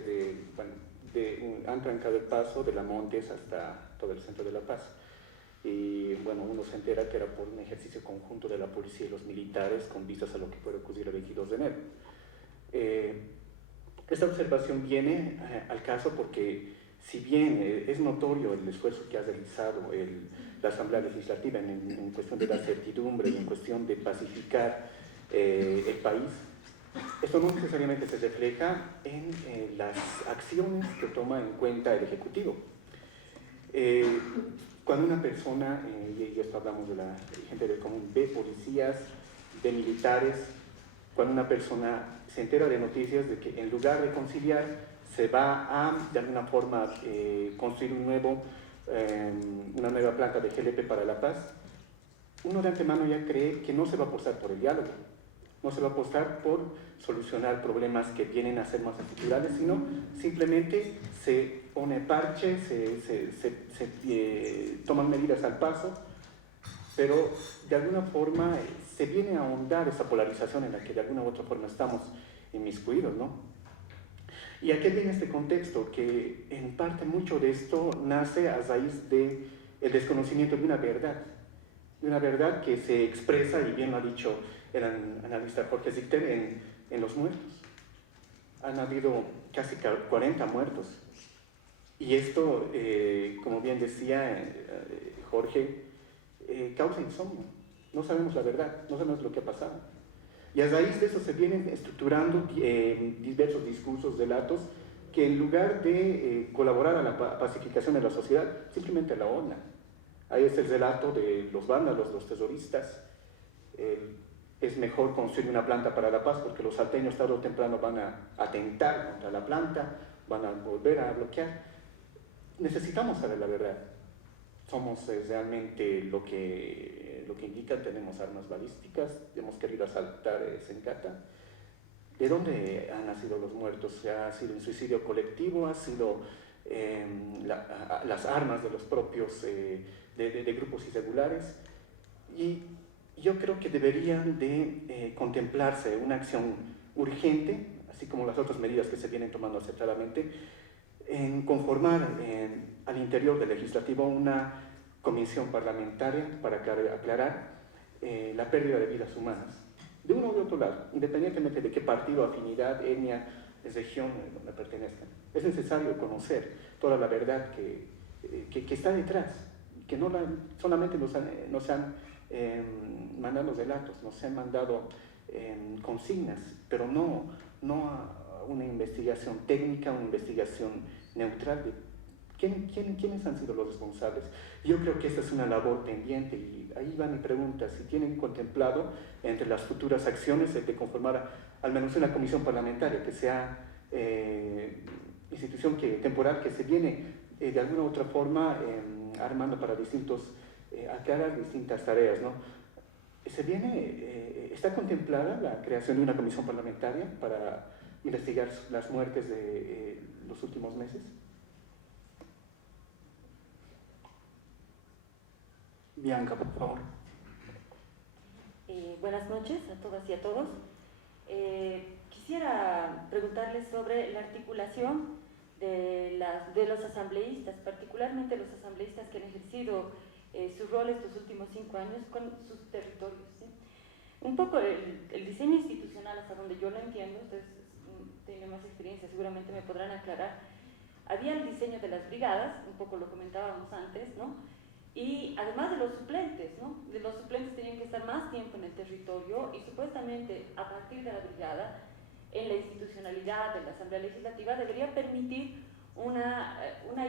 han trancado el paso de la Montes hasta todo el centro de La Paz. Y bueno, uno se entera que era por un ejercicio conjunto de la policía y los militares con vistas a lo que puede ocurrir el 22 de enero. Esta observación viene al caso porque, si bien es notorio el esfuerzo que ha realizado la Asamblea Legislativa en cuestión de la certidumbre y en cuestión de pacificar el país, esto no necesariamente se refleja en las acciones que toma en cuenta el Ejecutivo. Cuando una persona, y esto hablamos de la gente del común, ve policías, de militares, cuando una persona se entera de noticias de que en lugar de conciliar se va a, de alguna forma, construir una nueva planta de GLP para La Paz, uno de antemano ya cree que no se va a apostar por el diálogo, no se va a apostar por solucionar problemas que vienen a ser más estructurales, sino simplemente se pone parche, se toman medidas al paso, pero de alguna forma se viene a ahondar esa polarización en la que de alguna u otra forma estamos inmiscuidos, ¿no? ¿Y a qué viene este contexto? Que en parte mucho de esto nace a raíz del desconocimiento de una verdad que se expresa, y bien lo ha dicho el analista Jorge Richter, en los muertos. Han habido casi 40 muertos. Y esto, como bien decía Jorge, causa insomnio. No sabemos la verdad, no sabemos lo que ha pasado. Y a raíz de eso se vienen estructurando diversos discursos, relatos, que en lugar de colaborar a la pacificación de la sociedad, simplemente la ahogan. Ahí es el relato de los vándalos, los terroristas. Es mejor construir una planta para la paz porque los salteños tarde o temprano van a atentar contra la planta, van a volver a bloquear. Necesitamos saber la verdad. Somos realmente lo que indican, tenemos armas balísticas, hemos querido asaltar Sencata. ¿De dónde han nacido los muertos? ¿Ha sido un suicidio colectivo? ¿Ha sido las armas de los propios de grupos irregulares? Y yo creo que deberían de contemplarse una acción urgente, así como las otras medidas que se vienen tomando acertadamente, en conformar al interior del legislativo una comisión parlamentaria para aclarar la pérdida de vidas humanas, de uno u otro lado, independientemente de qué partido, afinidad, etnia, región donde pertenezcan. Es necesario conocer toda la verdad que está detrás, que no solamente nos han mandado relatos, nos han mandado consignas, pero no a una investigación técnica, una investigación neutral de quiénes han sido los responsables. Yo creo que esta es una labor pendiente y ahí va mi pregunta, si tienen contemplado entre las futuras acciones de conformar al menos una comisión parlamentaria que sea institución temporal que se viene de alguna u otra forma armando para aclarar distintas tareas, ¿no? ¿Está contemplada la creación de una comisión parlamentaria para investigar las muertes de los últimos meses? Bianca, por favor. Buenas noches a todas y a todos. Quisiera preguntarles sobre la articulación de los asambleístas, particularmente los asambleístas que han ejercido su rol estos últimos 5 años con sus territorios, ¿sí? Un poco el diseño institucional, hasta donde yo lo entiendo, ustedes tienen más experiencia, seguramente me podrán aclarar. Había el diseño de las brigadas, un poco lo comentábamos antes, ¿no? Y además de los suplentes, ¿no? Los suplentes tenían que estar más tiempo en el territorio y supuestamente a partir de la brigada, en la institucionalidad de la Asamblea Legislativa, debería permitir una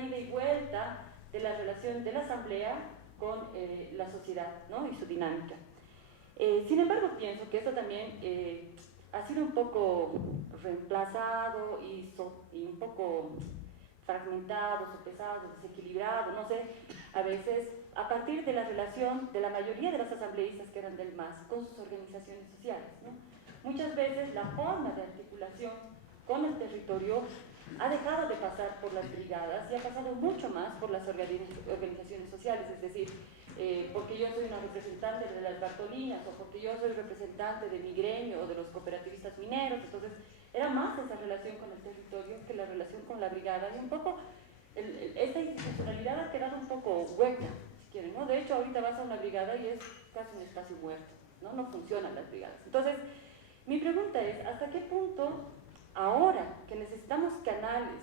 ida y vuelta de la relación de la Asamblea con la sociedad, ¿no? Y su dinámica. Sin embargo, pienso que esto también ha sido un poco reemplazado y un poco fragmentado, sopesado, desequilibrado, no sé, a veces a partir de la relación de la mayoría de los asambleístas que eran del MAS con sus organizaciones sociales, ¿no? Muchas veces la forma de articulación con el territorio ha dejado de pasar por las brigadas y ha pasado mucho más por las organizaciones sociales, es decir, porque yo soy una representante de las Bartolinas o porque yo soy representante de mi gremio o de los cooperativistas mineros, entonces era más esa relación con el territorio que la relación con la brigada y un poco esta institucionalidad ha quedado un poco hueca, si quieren, ¿no? De hecho, ahorita vas a una brigada y es casi un espacio muerto, ¿no? No funcionan las brigadas. Entonces, mi pregunta es, ¿hasta qué punto ahora que necesitamos canales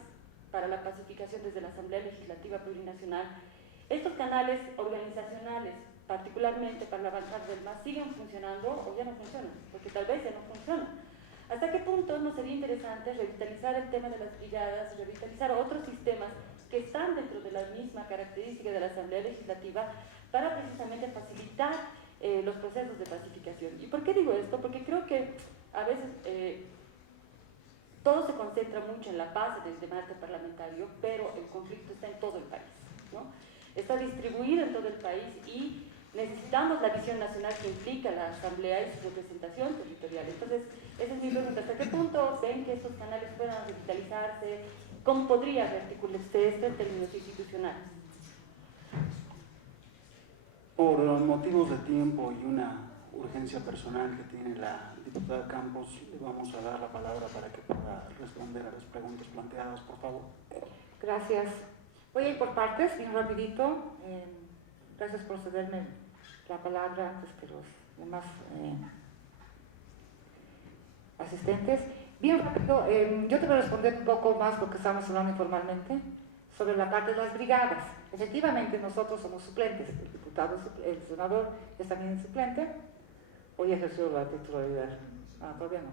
para la pacificación desde la Asamblea Legislativa Plurinacional, estos canales organizacionales, particularmente para la avanzada del MAS, siguen funcionando o ya no funcionan? Porque tal vez ya no funcionan. ¿Hasta qué punto no sería interesante revitalizar el tema de las brigadas, revitalizar otros sistemas que están dentro de la misma característica de la Asamblea Legislativa para precisamente facilitar los procesos de pacificación? ¿Y por qué digo esto? Porque creo que a veces todo se concentra mucho en la paz del debate parlamentario, pero el conflicto está en todo el país, ¿no? Está distribuido en todo el país y necesitamos la visión nacional que implica la Asamblea y su representación territorial. Entonces, esa es mi pregunta. ¿Hasta qué punto ven que estos canales puedan revitalizarse? ¿Cómo podría articularse esto en términos institucionales? Por motivos de tiempo y una urgencia personal que tiene la diputada Campos, le vamos a dar la palabra para que pueda responder a las preguntas planteadas, por favor. Gracias. Voy a ir por partes, bien rapidito. Gracias por cederme la palabra antes que los demás asistentes. Bien rápido, yo te voy a responder un poco más lo que estamos hablando informalmente sobre la parte de las brigadas. Efectivamente, nosotros somos suplentes. El diputado, el senador es también suplente. Hoy ejerció la titularidad. Todavía no.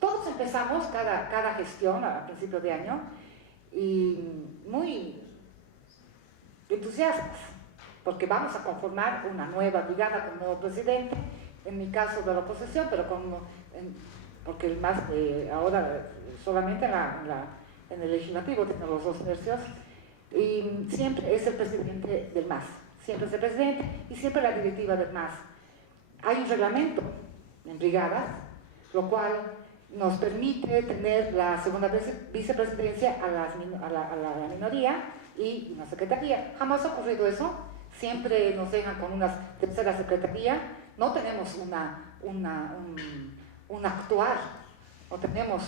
Todos empezamos cada gestión a principio de año y muy entusiastas, porque vamos a conformar una nueva brigada con un nuevo presidente, en mi caso de la oposición, pero porque el MAS ahora solamente en el legislativo tiene los 2 tercios, y siempre es el presidente del MAS, siempre es el presidente y siempre la directiva del MAS. Hay un reglamento en brigadas, lo cual nos permite tener la segunda vicepresidencia a la minoría y una secretaría. Jamás ha ocurrido eso, siempre nos dejan con una tercera secretaría, no tenemos un actuar, no tenemos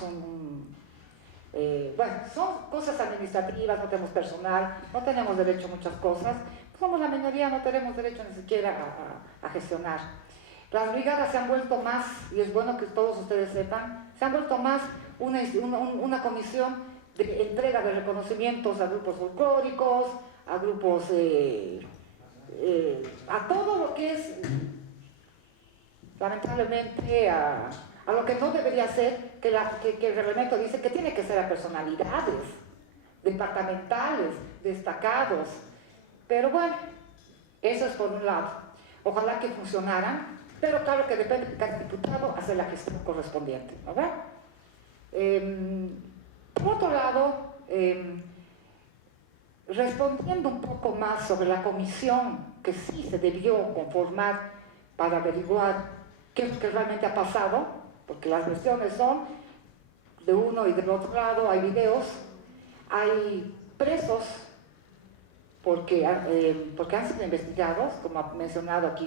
bueno, son cosas administrativas, no tenemos personal, no tenemos derecho a muchas cosas, somos la minoría, no tenemos derecho ni siquiera a gestionar. Las brigadas se han vuelto más, y es bueno que todos ustedes sepan, se han vuelto más una comisión de entrega de reconocimientos a grupos folclóricos, a grupos, a todo lo que es, lamentablemente, a lo que no debería ser, que el reglamento dice que tiene que ser a personalidades departamentales, destacados. Pero bueno, eso es por un lado. Ojalá que funcionaran. Pero claro que depende de cada diputado hacer la gestión correspondiente, ¿verdad? Por otro lado, respondiendo un poco más sobre la comisión que sí se debió conformar para averiguar qué es lo que realmente ha pasado, porque las versiones son de uno y del otro lado, hay videos, hay presos porque han sido investigados, como ha mencionado aquí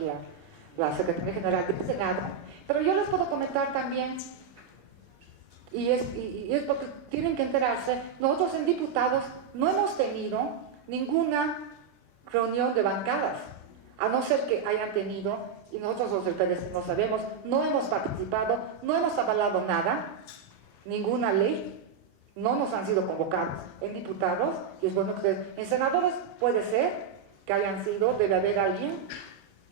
la Secretaría General del Senado, pero yo les puedo comentar también, y es porque tienen que enterarse, nosotros en diputados no hemos tenido ninguna reunión de bancadas, a no ser que hayan tenido, y nosotros los del PDC no sabemos, no hemos participado, no hemos avalado nada, ninguna ley, no nos han sido convocados en diputados, y es bueno que en senadores puede ser que hayan sido, debe haber alguien.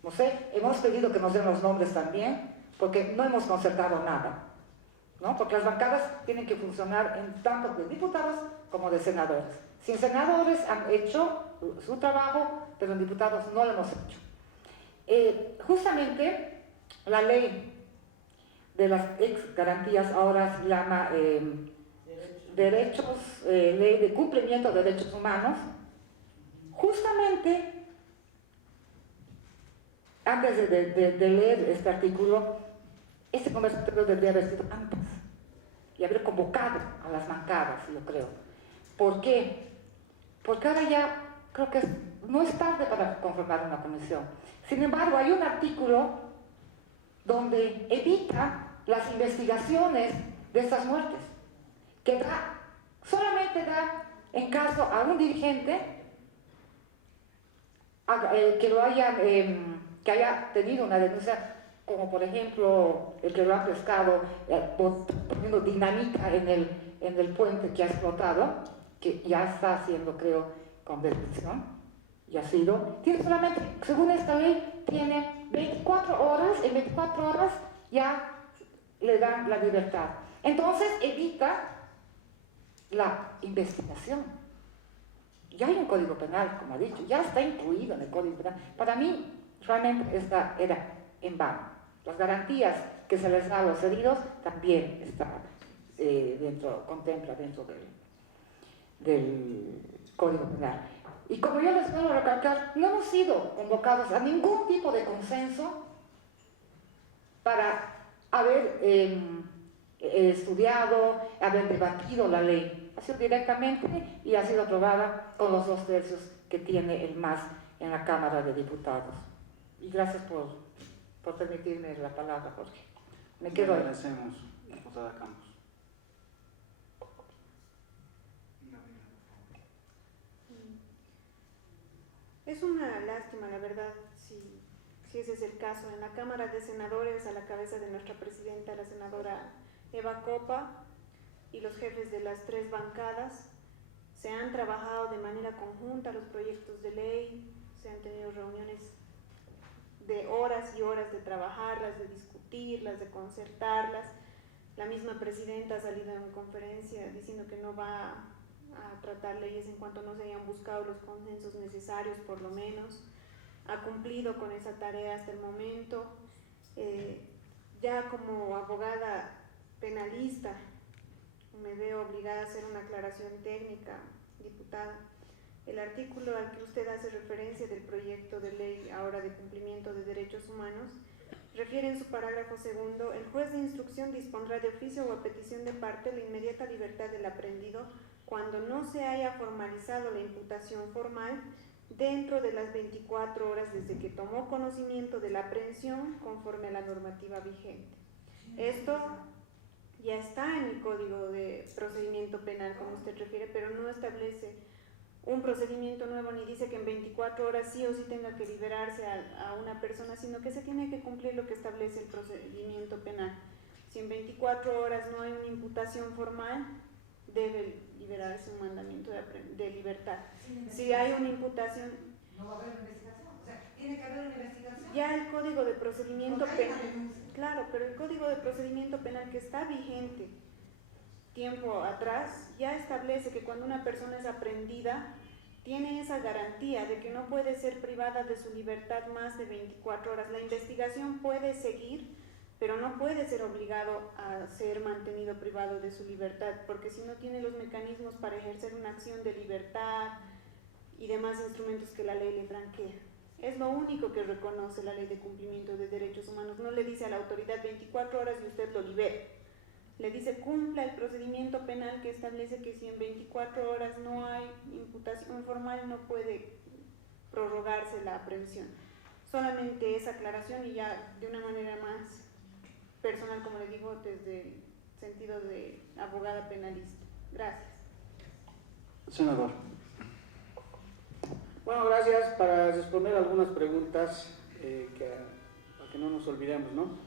No sé, hemos pedido que nos den los nombres también, porque no hemos concertado nada, ¿no? Porque las bancadas tienen que funcionar en tanto de diputados como de senadores. Si en senadores han hecho su trabajo, pero en diputados no lo hemos hecho. Justamente la ley de las ex garantías ahora se llama ley de cumplimiento de derechos humanos. Justamente antes de leer este artículo, este conversatorio debería haber sido antes y haber convocado a las bancadas, yo creo. ¿Por qué? Porque ahora ya creo que no es tarde para conformar una comisión. Sin embargo, hay un artículo donde evita las investigaciones de estas muertes, que solamente da en caso a un dirigente que haya tenido una denuncia, como por ejemplo el que lo ha pescado poniendo dinamita en el puente que ha explotado, que ya está haciendo, creo, con detención, y ha sido, tiene solamente, según esta ley, tiene 24 horas, en 24 horas ya le dan la libertad. Entonces evita la investigación. Ya hay un código penal, como ha dicho, ya está incluido en el código penal. Para mí, realmente esta era en vano. Las garantías que se les da a los heridos también está contempla dentro del código penal. Y como yo les vuelvo a recalcar, no hemos sido convocados a ningún tipo de consenso para haber estudiado, haber debatido la ley. ha sido directamente y ha sido aprobada con los 2/3 que tiene el MAS en la Cámara de Diputados. Y gracias por permitirme la palabra, Jorge. Me quedo ahí. Agradecemos, diputada Campos. Es una lástima, la verdad, si ese es el caso. En la Cámara de Senadores, a la cabeza de nuestra presidenta, la senadora Eva Copa, y los jefes de las 3 bancadas, se han trabajado de manera conjunta los proyectos de ley, se han tenido reuniones de horas y horas de trabajarlas, de discutirlas, de concertarlas. La misma presidenta ha salido en conferencia diciendo que no va a tratar leyes en cuanto no se hayan buscado los consensos necesarios, por lo menos. Ha cumplido con esa tarea hasta el momento. Ya como abogada penalista, me veo obligada a hacer una aclaración técnica, diputada. El artículo al que usted hace referencia del proyecto de ley ahora de cumplimiento de derechos humanos refiere en su parágrafo 2: el juez de instrucción dispondrá de oficio o a petición de parte la inmediata libertad del aprehendido cuando no se haya formalizado la imputación formal dentro de las 24 horas desde que tomó conocimiento de la aprehensión conforme a la normativa vigente. Esto ya está en el Código de Procedimiento Penal, como usted refiere, pero no establece un procedimiento nuevo ni dice que en 24 horas sí o sí tenga que liberarse a una persona, sino que se tiene que cumplir lo que establece el procedimiento penal. Si en 24 horas no hay una imputación formal, debe liberarse un mandamiento de libertad. Si hay una imputación, No va a haber investigación, o sea, tiene que haber una investigación. ya el Código de Procedimiento Penal, claro, pero el Código de Procedimiento Penal que está vigente tiempo atrás ya establece que cuando una persona es aprehendida tiene esa garantía de que no puede ser privada de su libertad más de 24 horas. La investigación puede seguir, pero no puede ser obligado a ser mantenido privado de su libertad, porque si no tiene los mecanismos para ejercer una acción de libertad y demás instrumentos que la ley le franquea. Es lo único que reconoce la Ley de Cumplimiento de Derechos Humanos. No le dice a la autoridad 24 horas y usted lo libera. Le dice cumpla el procedimiento penal que establece que si en 24 horas no hay imputación formal no puede prorrogarse la aprehensión. Solamente esa aclaración y ya de una manera más personal, como le digo, desde el sentido de abogada penalista. Gracias. Senador. Bueno, gracias. Para responder algunas preguntas para que no nos olvidemos, ¿no?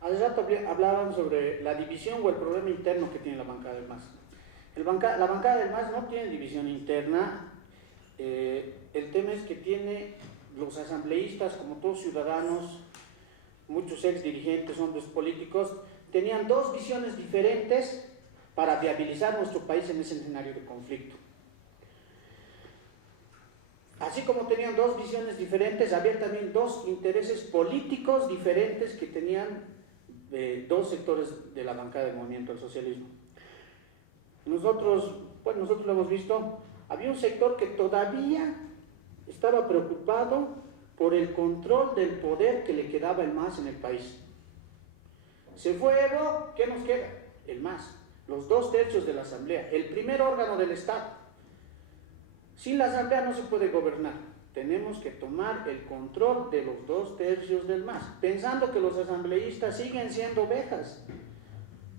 Hace rato hablaban sobre la división o el problema interno que tiene la bancada del MAS. La bancada del MAS no tiene división interna. El tema es que tiene los asambleístas, como todos ciudadanos, muchos ex dirigentes, hombres políticos, tenían 2 visiones diferentes para viabilizar nuestro país en ese escenario de conflicto. Así como tenían 2 visiones diferentes, había también 2 intereses políticos diferentes que tenían 2 sectores de la bancada del movimiento del socialismo. Nosotros lo hemos visto, había un sector que todavía estaba preocupado por el control del poder que le quedaba el MAS en el país. Se fue Evo, ¿qué nos queda? El MAS, los 2/3 de la Asamblea, el primer órgano del Estado. Sin la Asamblea no se puede gobernar. Tenemos que tomar el control de los 2/3 del MAS, pensando que los asambleístas siguen siendo ovejas,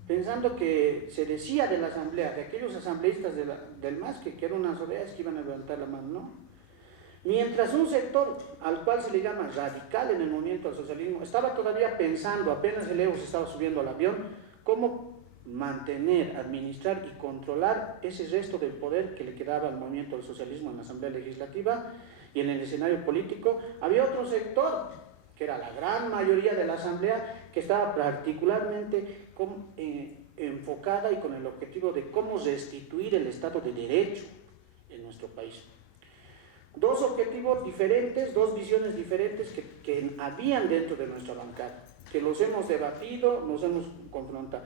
pensando que se decía de la Asamblea, de aquellos asambleístas del MAS, que eran unas ovejas que iban a levantar la mano, no. Mientras un sector al cual se le llama radical en el movimiento del socialismo estaba todavía pensando, apenas el Evo se estaba subiendo al avión, cómo mantener, administrar y controlar ese resto del poder que le quedaba al movimiento del socialismo en la Asamblea Legislativa y en el escenario político. Había otro sector, que era la gran mayoría de la Asamblea, que estaba particularmente enfocada y con el objetivo de cómo restituir el Estado de Derecho en nuestro país. 2 objetivos diferentes, 2 visiones diferentes que habían dentro de nuestra bancada, que los hemos debatido, nos hemos confrontado.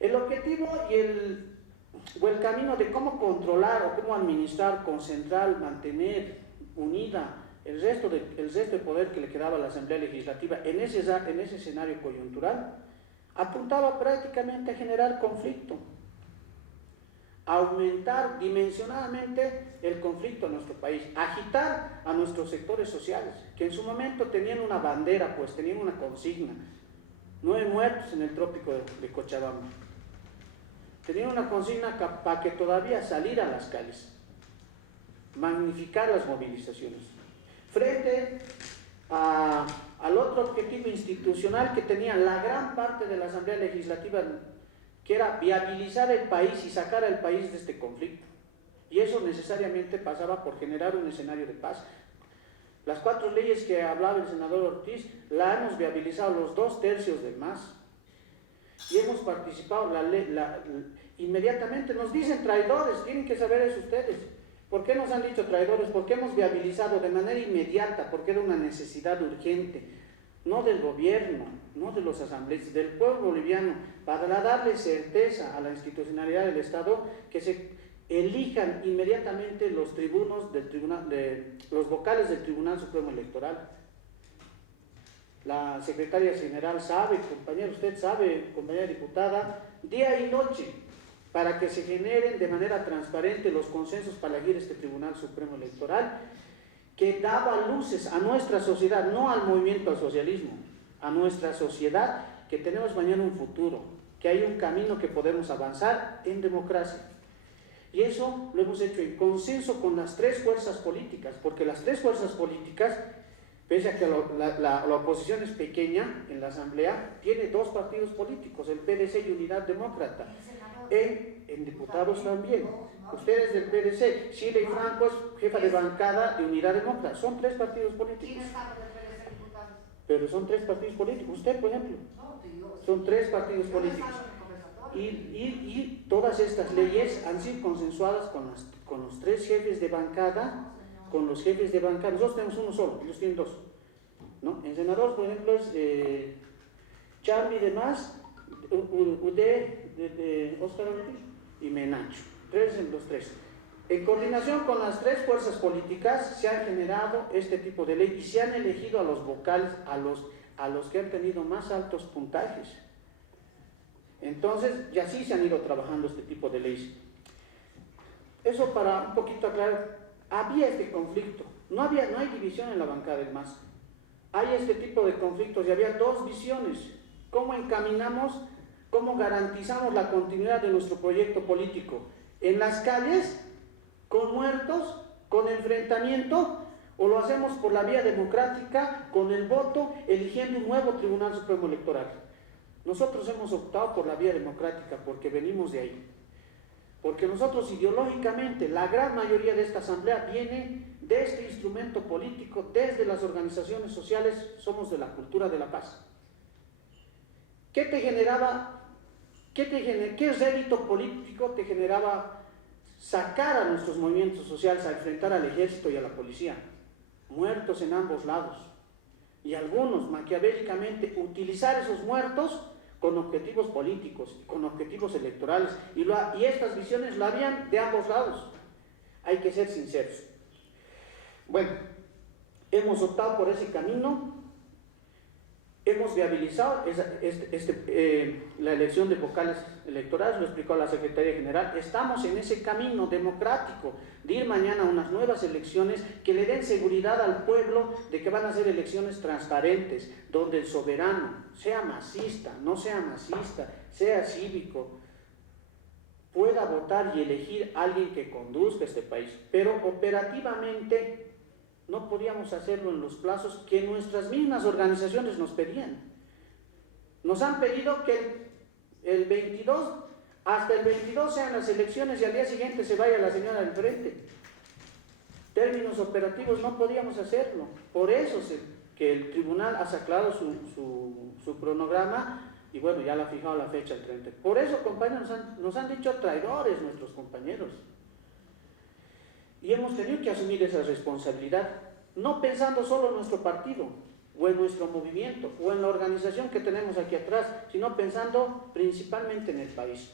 El objetivo y el camino de cómo controlar o cómo administrar, concentrar, mantener unida el resto de poder que le quedaba a la Asamblea Legislativa en ese escenario coyuntural, apuntaba prácticamente a generar conflicto, a aumentar dimensionadamente el conflicto en nuestro país, a agitar a nuestros sectores sociales, que en su momento tenían una bandera, pues tenían una consigna: 9 muertos en el trópico de Cochabamba. Tenían una consigna para que todavía salir a las calles, magnificar las movilizaciones. Frente al otro objetivo institucional que tenía la gran parte de la Asamblea Legislativa, que era viabilizar el país y sacar al país de este conflicto. Y eso necesariamente pasaba por generar un escenario de paz. Las 4 leyes que hablaba el senador Ortiz, la hemos viabilizado los 2/3 del MAS. Y hemos participado, inmediatamente nos dicen traidores, tienen que saber eso ustedes. ¿Por qué nos han dicho traidores? Porque hemos viabilizado de manera inmediata, porque era una necesidad urgente, no del gobierno, no de los asambleístas, del pueblo boliviano, para darle certeza a la institucionalidad del Estado, que se elijan inmediatamente los tribunos los vocales del Tribunal Supremo Electoral. La secretaria general sabe, compañera, usted sabe, compañera diputada, día y noche, para que se generen de manera transparente los consensos para elegir este Tribunal Supremo Electoral, que daba luces a nuestra sociedad, no al movimiento al socialismo, a nuestra sociedad, que tenemos mañana un futuro, que hay un camino que podemos avanzar en democracia. Y eso lo hemos hecho en consenso con las 3 fuerzas políticas, porque las 3 fuerzas políticas, pese a que la oposición es pequeña en la Asamblea, tiene 2 partidos políticos, el PDC y Unidad Demócrata. En diputados también. Ustedes del PDC, Chile y Franco es jefa de bancada de Unidad Demócrata. Son 3 partidos políticos. ¿Quién está con el PDC diputados? Pero son 3 partidos políticos. Usted, por ejemplo, son 3 partidos políticos. Y todas estas leyes han sido consensuadas con los 3 jefes de bancada, con los jefes de bancada. Nosotros tenemos uno solo, ellos tienen 2, ¿no? En senadores, por ejemplo, es Charmi y demás, de Óscar Ortiz y Menacho. 3 en los 3. En coordinación con las 3 fuerzas políticas se ha generado este tipo de ley y se han elegido a los vocales, a los que han tenido más altos puntajes. Entonces, y así se han ido trabajando este tipo de leyes. Eso para un poquito aclarar, había este conflicto, no hay división en la bancada del MAS. Hay este tipo de conflictos y había 2 visiones: cómo encaminamos, cómo garantizamos la continuidad de nuestro proyecto político en las calles, con muertos, con enfrentamiento, o lo hacemos por la vía democrática, con el voto, eligiendo un nuevo Tribunal Supremo Electoral. Nosotros hemos optado por la vía democrática porque venimos de ahí, porque nosotros ideológicamente, la gran mayoría de esta asamblea viene de este instrumento político, desde las organizaciones sociales, somos de la cultura de la paz. ¿Qué te generaba? ¿Qué rédito político te generaba sacar a nuestros movimientos sociales a enfrentar al ejército y a la policía? Muertos en ambos lados. Y algunos, maquiavélicamente, utilizar esos muertos con objetivos políticos, con objetivos electorales. Y estas visiones lo habían de ambos lados. Hay que ser sinceros. Bueno, hemos optado por ese camino. Hemos viabilizado la elección de vocales electorales, lo explicó la Secretaría General. Estamos en ese camino democrático de ir mañana a unas nuevas elecciones que le den seguridad al pueblo de que van a ser elecciones transparentes, donde el soberano, sea masista, no sea masista, sea cívico, pueda votar y elegir a alguien que conduzca este país. Pero operativamente no podíamos hacerlo en los plazos que nuestras mismas organizaciones nos pedían. Nos han pedido que hasta el 22 sean las elecciones y al día siguiente se vaya la señora al frente. Términos operativos no podíamos hacerlo. Por eso que el tribunal ha sacado su cronograma y bueno, ya le ha fijado la fecha al 30. Por eso, compañeros, nos han dicho traidores nuestros compañeros. Y hemos tenido que asumir esa responsabilidad, no pensando solo en nuestro partido, o en nuestro movimiento, o en la organización que tenemos aquí atrás, sino pensando principalmente en el país.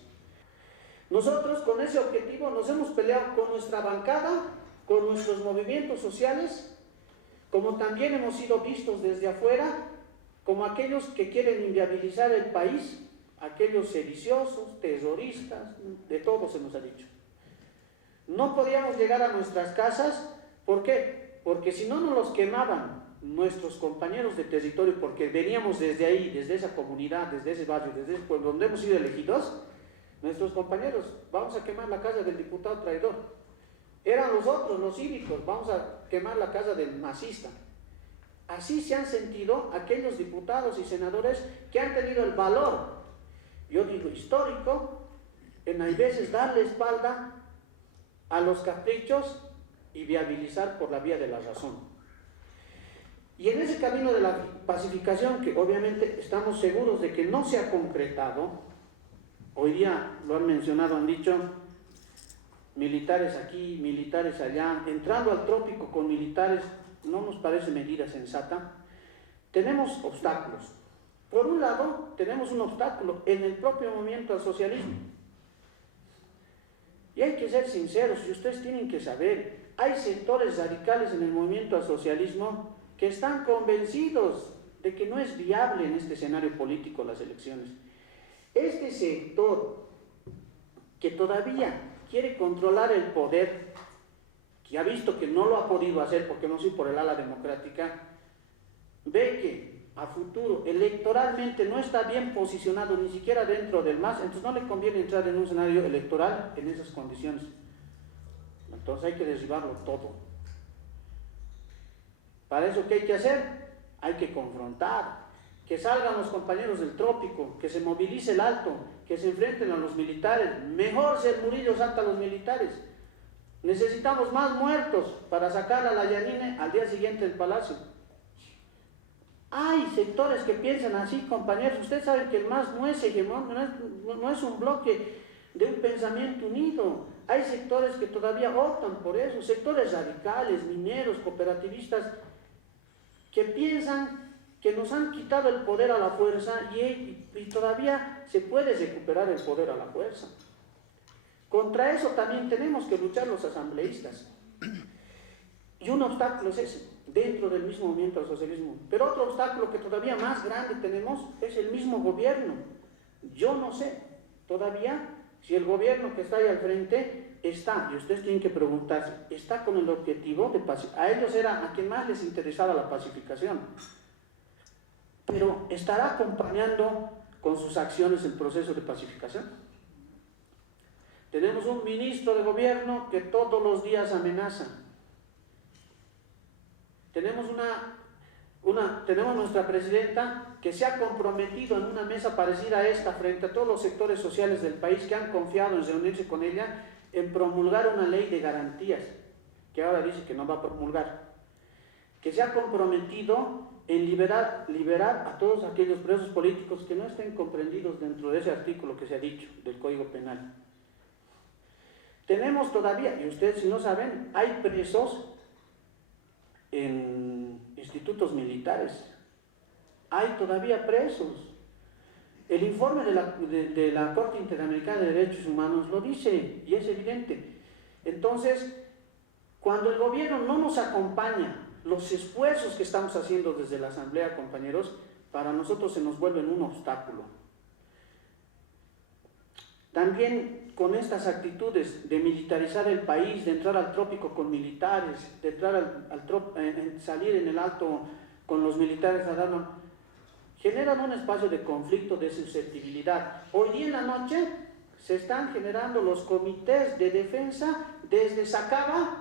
Nosotros con ese objetivo nos hemos peleado con nuestra bancada, con nuestros movimientos sociales, como también hemos sido vistos desde afuera como aquellos que quieren inviabilizar el país, aquellos sediciosos, terroristas, de todo se nos ha dicho. No podíamos llegar a nuestras casas, ¿por qué? Porque si no nos los quemaban nuestros compañeros de territorio, porque veníamos desde ahí, desde esa comunidad, desde ese barrio, desde ese pueblo donde hemos sido elegidos, nuestros compañeros, vamos a quemar la casa del diputado traidor. Eran los otros, los cívicos, vamos a quemar la casa del masista. Así se han sentido aquellos diputados y senadores que han tenido el valor, yo digo histórico, en hay veces darle espalda a los caprichos y viabilizar por la vía de la razón. Y en ese camino de la pacificación, que obviamente estamos seguros de que no se ha concretado, hoy día lo han mencionado, han dicho, militares aquí, militares allá, entrando al trópico con militares, no nos parece medida sensata. Tenemos obstáculos. Por un lado, tenemos un obstáculo en el propio movimiento al socialismo. Y hay que ser sinceros, y ustedes tienen que saber, hay sectores radicales en el movimiento al socialismo que están convencidos de que no es viable en este escenario político las elecciones. Este sector que todavía quiere controlar el poder, que ha visto que no lo ha podido hacer porque no soy por el ala democrática, ve que a futuro electoralmente no está bien posicionado ni siquiera dentro del MAS, entonces no le conviene entrar en un escenario electoral en esas condiciones. Entonces hay que derribarlo todo. Para eso, ¿qué hay que hacer? Hay que confrontar, que salgan los compañeros del trópico, que se movilice el alto, que se enfrenten a los militares. Mejor si el Murillo salta a los militares. Necesitamos más muertos para sacar a la Yanine al día siguiente del palacio. Hay sectores que piensan así, compañeros. Ustedes saben que el MAS no es hegemón, no es un bloque de un pensamiento unido. Hay sectores que todavía optan por eso, sectores radicales, mineros, cooperativistas, que piensan que nos han quitado el poder a la fuerza y todavía se puede recuperar el poder a la fuerza. Contra eso también tenemos que luchar los asambleístas. Y un obstáculo es ese, dentro del mismo movimiento al socialismo. Pero otro obstáculo que todavía más grande tenemos es el mismo gobierno. Yo no sé todavía si el gobierno que está ahí al frente está, y ustedes tienen que preguntarse, está con el objetivo de pacificar. A ellos era a quien más les interesaba la pacificación. Pero ¿estará acompañando con sus acciones el proceso de pacificación? Tenemos un ministro de gobierno que todos los días amenaza. Tenemos tenemos nuestra presidenta que se ha comprometido en una mesa parecida a esta frente a todos los sectores sociales del país que han confiado en reunirse con ella en promulgar una ley de garantías, que ahora dice que no va a promulgar, que se ha comprometido en liberar a todos aquellos presos políticos que no estén comprendidos dentro de ese artículo que se ha dicho del Código Penal. Tenemos todavía, y ustedes si no saben, hay presos en institutos militares, hay todavía presos. El informe de la Corte Interamericana de Derechos Humanos lo dice y es evidente. Entonces, cuando el gobierno no nos acompaña, los esfuerzos que estamos haciendo desde la Asamblea, compañeros, para nosotros se nos vuelven un obstáculo. También con estas actitudes de militarizar el país, de entrar al trópico con militares, de entrar salir en el alto con los militares a darnos, generan un espacio de conflicto, de susceptibilidad. Hoy día en la noche se están generando los comités de defensa desde Sacaba,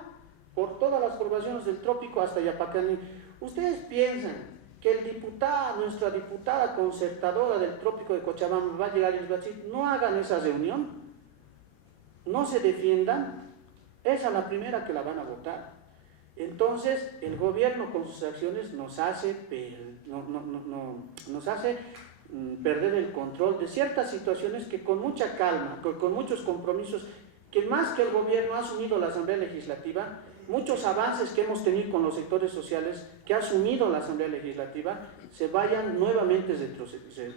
por todas las poblaciones del trópico hasta Yapacaní. ¿Ustedes piensan que el diputado, nuestra diputada concertadora del trópico de Cochabamba va a llegar y les va a decir, no hagan esa reunión, no se defiendan? Esa es la primera que la van a votar. Entonces el gobierno con sus acciones nos hace perder el control de ciertas situaciones que con mucha calma, con muchos compromisos, que más que el gobierno ha asumido la Asamblea Legislativa, muchos avances que hemos tenido con los sectores sociales que ha asumido la Asamblea Legislativa, se vayan nuevamente,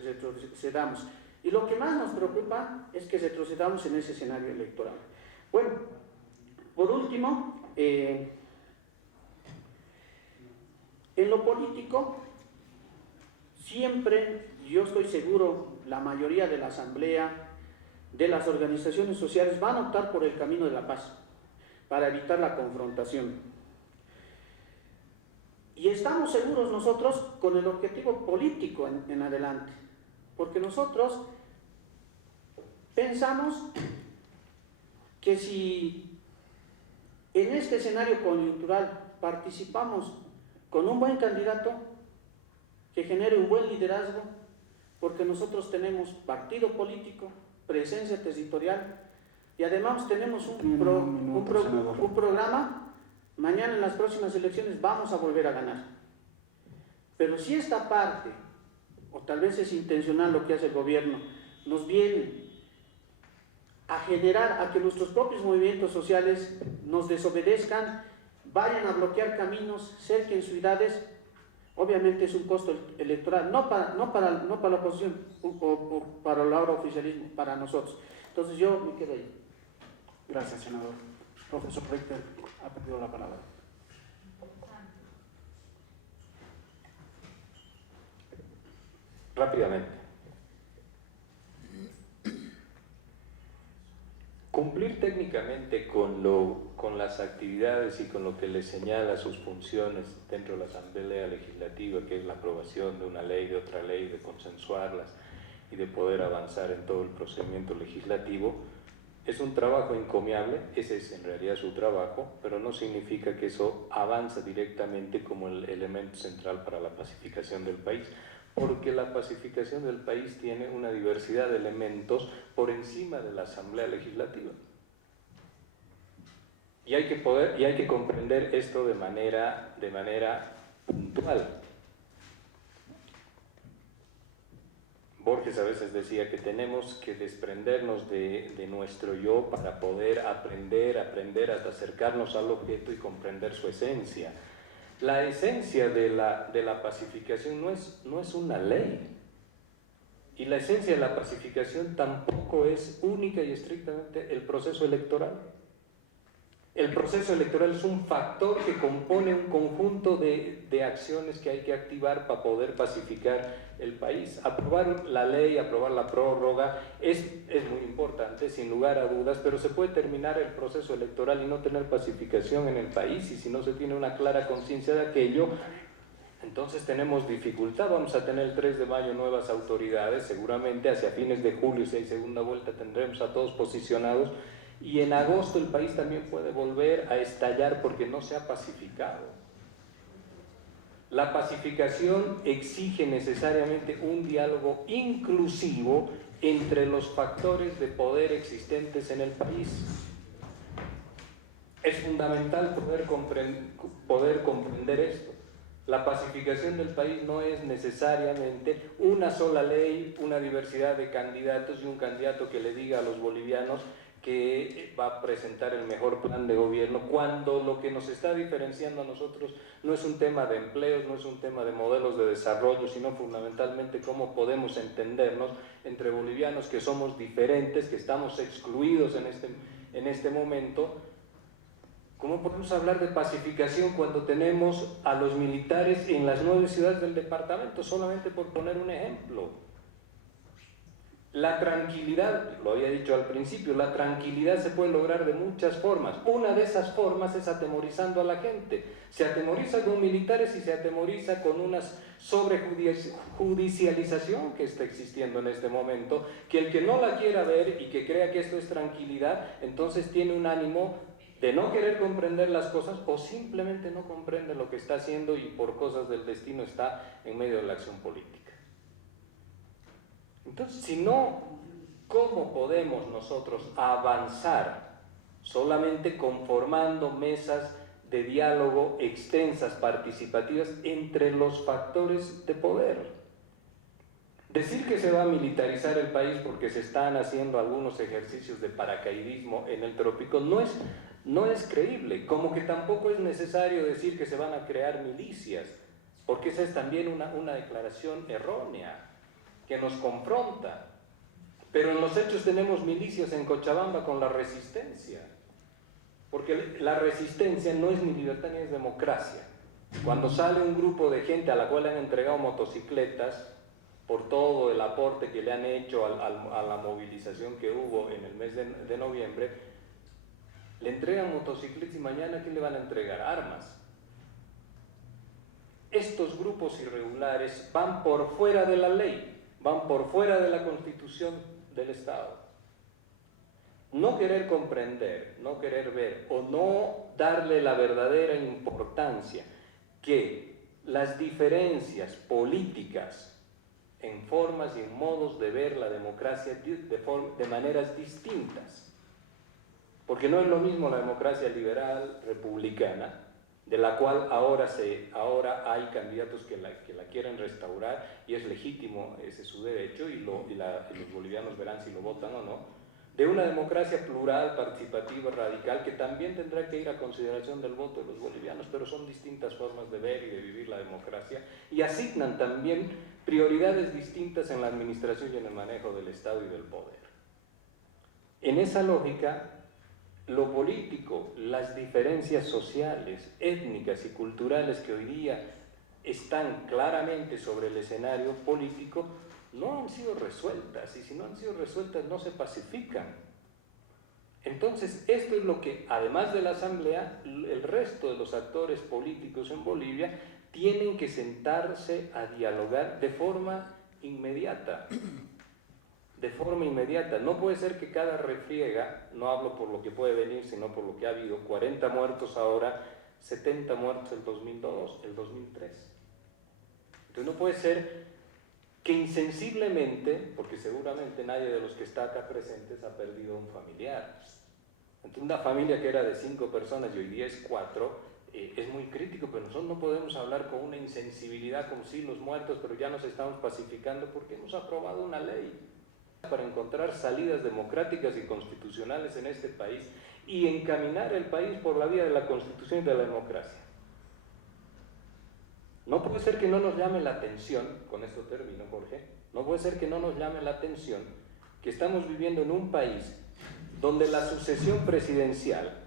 retrocedamos. Y lo que más nos preocupa es que retrocedamos en ese escenario electoral. Bueno, por último, En lo político, siempre, yo estoy seguro, la mayoría de la asamblea, de las organizaciones sociales van a optar por el camino de la paz, para evitar la confrontación. Y estamos seguros nosotros con el objetivo político en adelante, porque nosotros pensamos que si en este escenario coyuntural participamos con un buen candidato que genere un buen liderazgo, porque nosotros tenemos partido político, presencia territorial y además tenemos un programa. Mañana en las próximas elecciones vamos a volver a ganar. Pero si esta parte, o tal vez es intencional lo que hace el gobierno, nos viene a generar a que nuestros propios movimientos sociales nos desobedezcan, vayan a bloquear caminos, cerquen ciudades, obviamente es un costo electoral, no para la oposición o para el ahora oficialismo, para nosotros. Entonces yo me quedo ahí. Gracias, senador. Profesor Richter ha pedido la palabra. Rápidamente. Cumplir técnicamente con las actividades y con lo que le señala sus funciones dentro de la Asamblea Legislativa, que es la aprobación de una ley, de otra ley, de consensuarlas y de poder avanzar en todo el procedimiento legislativo, es un trabajo encomiable. Ese es en realidad su trabajo, pero no significa que eso avanza directamente como el elemento central para la pacificación del país, porque la pacificación del país tiene una diversidad de elementos por encima de la Asamblea Legislativa. Y hay que comprender esto de manera puntual. Borges a veces decía que tenemos que desprendernos de nuestro yo para poder aprender hasta acercarnos al objeto y comprender su esencia. La esencia de la pacificación no es una ley. Y la esencia de la pacificación tampoco es única y estrictamente el proceso electoral. El proceso electoral es un factor que compone un conjunto de acciones que hay que activar para poder pacificar el país. Aprobar la ley, aprobar la prórroga es muy importante, sin lugar a dudas, pero se puede terminar el proceso electoral y no tener pacificación en el país, y si no se tiene una clara conciencia de aquello, entonces tenemos dificultad. Vamos a tener el 3 de mayo nuevas autoridades, seguramente hacia fines de julio, si hay segunda vuelta, tendremos a todos posicionados. Y en agosto el país también puede volver a estallar porque no se ha pacificado. La pacificación exige necesariamente un diálogo inclusivo entre los factores de poder existentes en el país. Es fundamental poder comprender esto. La pacificación del país no es necesariamente una sola ley, una diversidad de candidatos y un candidato que le diga a los bolivianos que va a presentar el mejor plan de gobierno, cuando lo que nos está diferenciando a nosotros no es un tema de empleos, no es un tema de modelos de desarrollo, sino fundamentalmente cómo podemos entendernos entre bolivianos que somos diferentes, que estamos excluidos en este momento. ¿Cómo podemos hablar de pacificación cuando tenemos a los militares en las 9 ciudades del departamento? Solamente por poner un ejemplo. La tranquilidad, lo había dicho al principio, la tranquilidad se puede lograr de muchas formas. Una de esas formas es atemorizando a la gente. Se atemoriza con militares y se atemoriza con una sobrejudicialización que está existiendo en este momento, que el que no la quiera ver y que crea que esto es tranquilidad, entonces tiene un ánimo de no querer comprender las cosas, o simplemente no comprende lo que está haciendo y por cosas del destino está en medio de la acción política. Entonces, si no, ¿cómo podemos nosotros avanzar? Solamente conformando mesas de diálogo extensas, participativas, entre los factores de poder. Decir que se va a militarizar el país porque se están haciendo algunos ejercicios de paracaidismo en el trópico no es creíble, como que tampoco es necesario decir que se van a crear milicias, porque esa es también una declaración errónea que nos confronta. Pero en los hechos tenemos milicias en Cochabamba con la resistencia, porque la resistencia no es ni libertad ni es democracia. Cuando sale un grupo de gente a la cual le han entregado motocicletas por todo el aporte que le han hecho a la movilización que hubo en el mes de noviembre, le entregan motocicletas y mañana ¿qué le van a entregar? Armas. Estos grupos irregulares van por fuera de la ley, van por fuera de la Constitución del Estado. No querer comprender, no querer ver o no darle la verdadera importancia que las diferencias políticas en formas y en modos de ver la democracia de maneras distintas. Porque no es lo mismo la democracia liberal, republicana, de la cual ahora hay candidatos que la quieren restaurar y es legítimo, ese es su derecho y los bolivianos verán si lo votan o no, de una democracia plural, participativa, radical, que también tendrá que ir a consideración del voto de los bolivianos, pero son distintas formas de ver y de vivir la democracia y asignan también prioridades distintas en la administración y en el manejo del Estado y del poder. En esa lógica, lo político, las diferencias sociales, étnicas y culturales que hoy día están claramente sobre el escenario político no han sido resueltas, y si no han sido resueltas no se pacifican. Entonces, esto es lo que, además de la Asamblea, el resto de los actores políticos en Bolivia tienen que sentarse a dialogar de forma inmediata. De forma inmediata. No puede ser que cada refriega, no hablo por lo que puede venir, sino por lo que ha habido, 40 muertos ahora, 70 muertos el 2002, el 2003. Entonces no puede ser que insensiblemente, porque seguramente nadie de los que está acá presentes ha perdido un familiar. Entonces una familia que era de 5 personas y hoy día es 4, es muy crítico, pero nosotros no podemos hablar con una insensibilidad como si los muertos, pero ya nos estamos pacificando porque hemos aprobado una ley para encontrar salidas democráticas y constitucionales en este país y encaminar el país por la vía de la Constitución y de la democracia. No puede ser que no nos llame la atención, con esto termino, Jorge, no puede ser que no nos llame la atención que estamos viviendo en un país donde la sucesión presidencial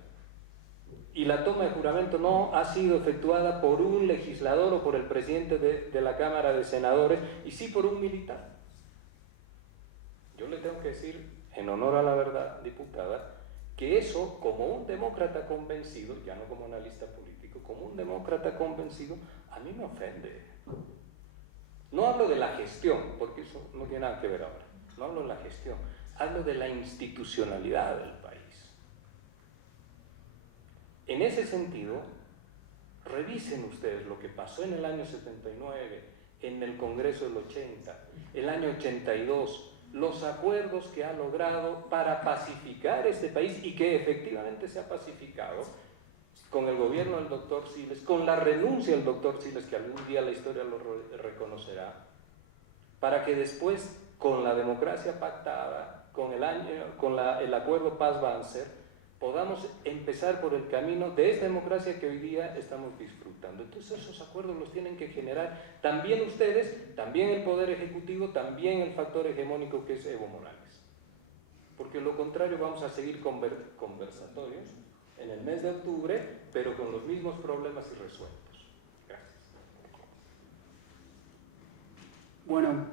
y la toma de juramento no ha sido efectuada por un legislador o por el presidente de la Cámara de Senadores, y sí por un militar. Yo le tengo que decir, en honor a la verdad, diputada, que eso, como un demócrata convencido, ya no como analista político, como un demócrata convencido, a mí me ofende. No hablo de la gestión, porque eso no tiene nada que ver ahora. No hablo de la gestión, hablo de la institucionalidad del país. En ese sentido, revisen ustedes lo que pasó en el año 79, en el Congreso del 80, el año 82, los acuerdos que ha logrado para pacificar este país y que efectivamente se ha pacificado con el gobierno del doctor Siles, con la renuncia del doctor Siles, que algún día la historia lo reconocerá, para que después, con la democracia pactada, con el acuerdo Paz-Banzer, podamos empezar por el camino de esta democracia que hoy día estamos disfrutando. Entonces esos acuerdos los tienen que generar también ustedes, también el Poder Ejecutivo, también el factor hegemónico que es Evo Morales. Porque de lo contrario vamos a seguir conversatorios en el mes de octubre, pero con los mismos problemas irresueltos. Gracias. Bueno,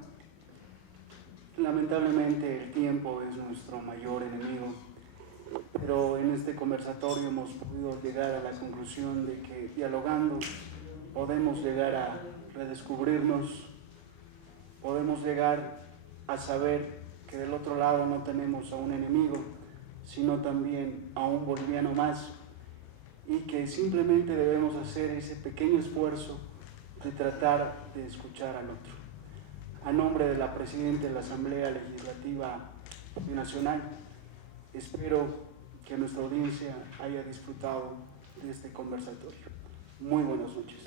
lamentablemente el tiempo es nuestro mayor enemigo, pero en este conversatorio hemos podido llegar a la conclusión de que dialogando podemos llegar a redescubrirnos, podemos llegar a saber que del otro lado no tenemos a un enemigo, sino también a un boliviano más, y que simplemente debemos hacer ese pequeño esfuerzo de tratar de escuchar al otro. A nombre de la Presidenta de la Asamblea Legislativa Nacional, espero que nuestra audiencia haya disfrutado de este conversatorio. Muy buenas noches.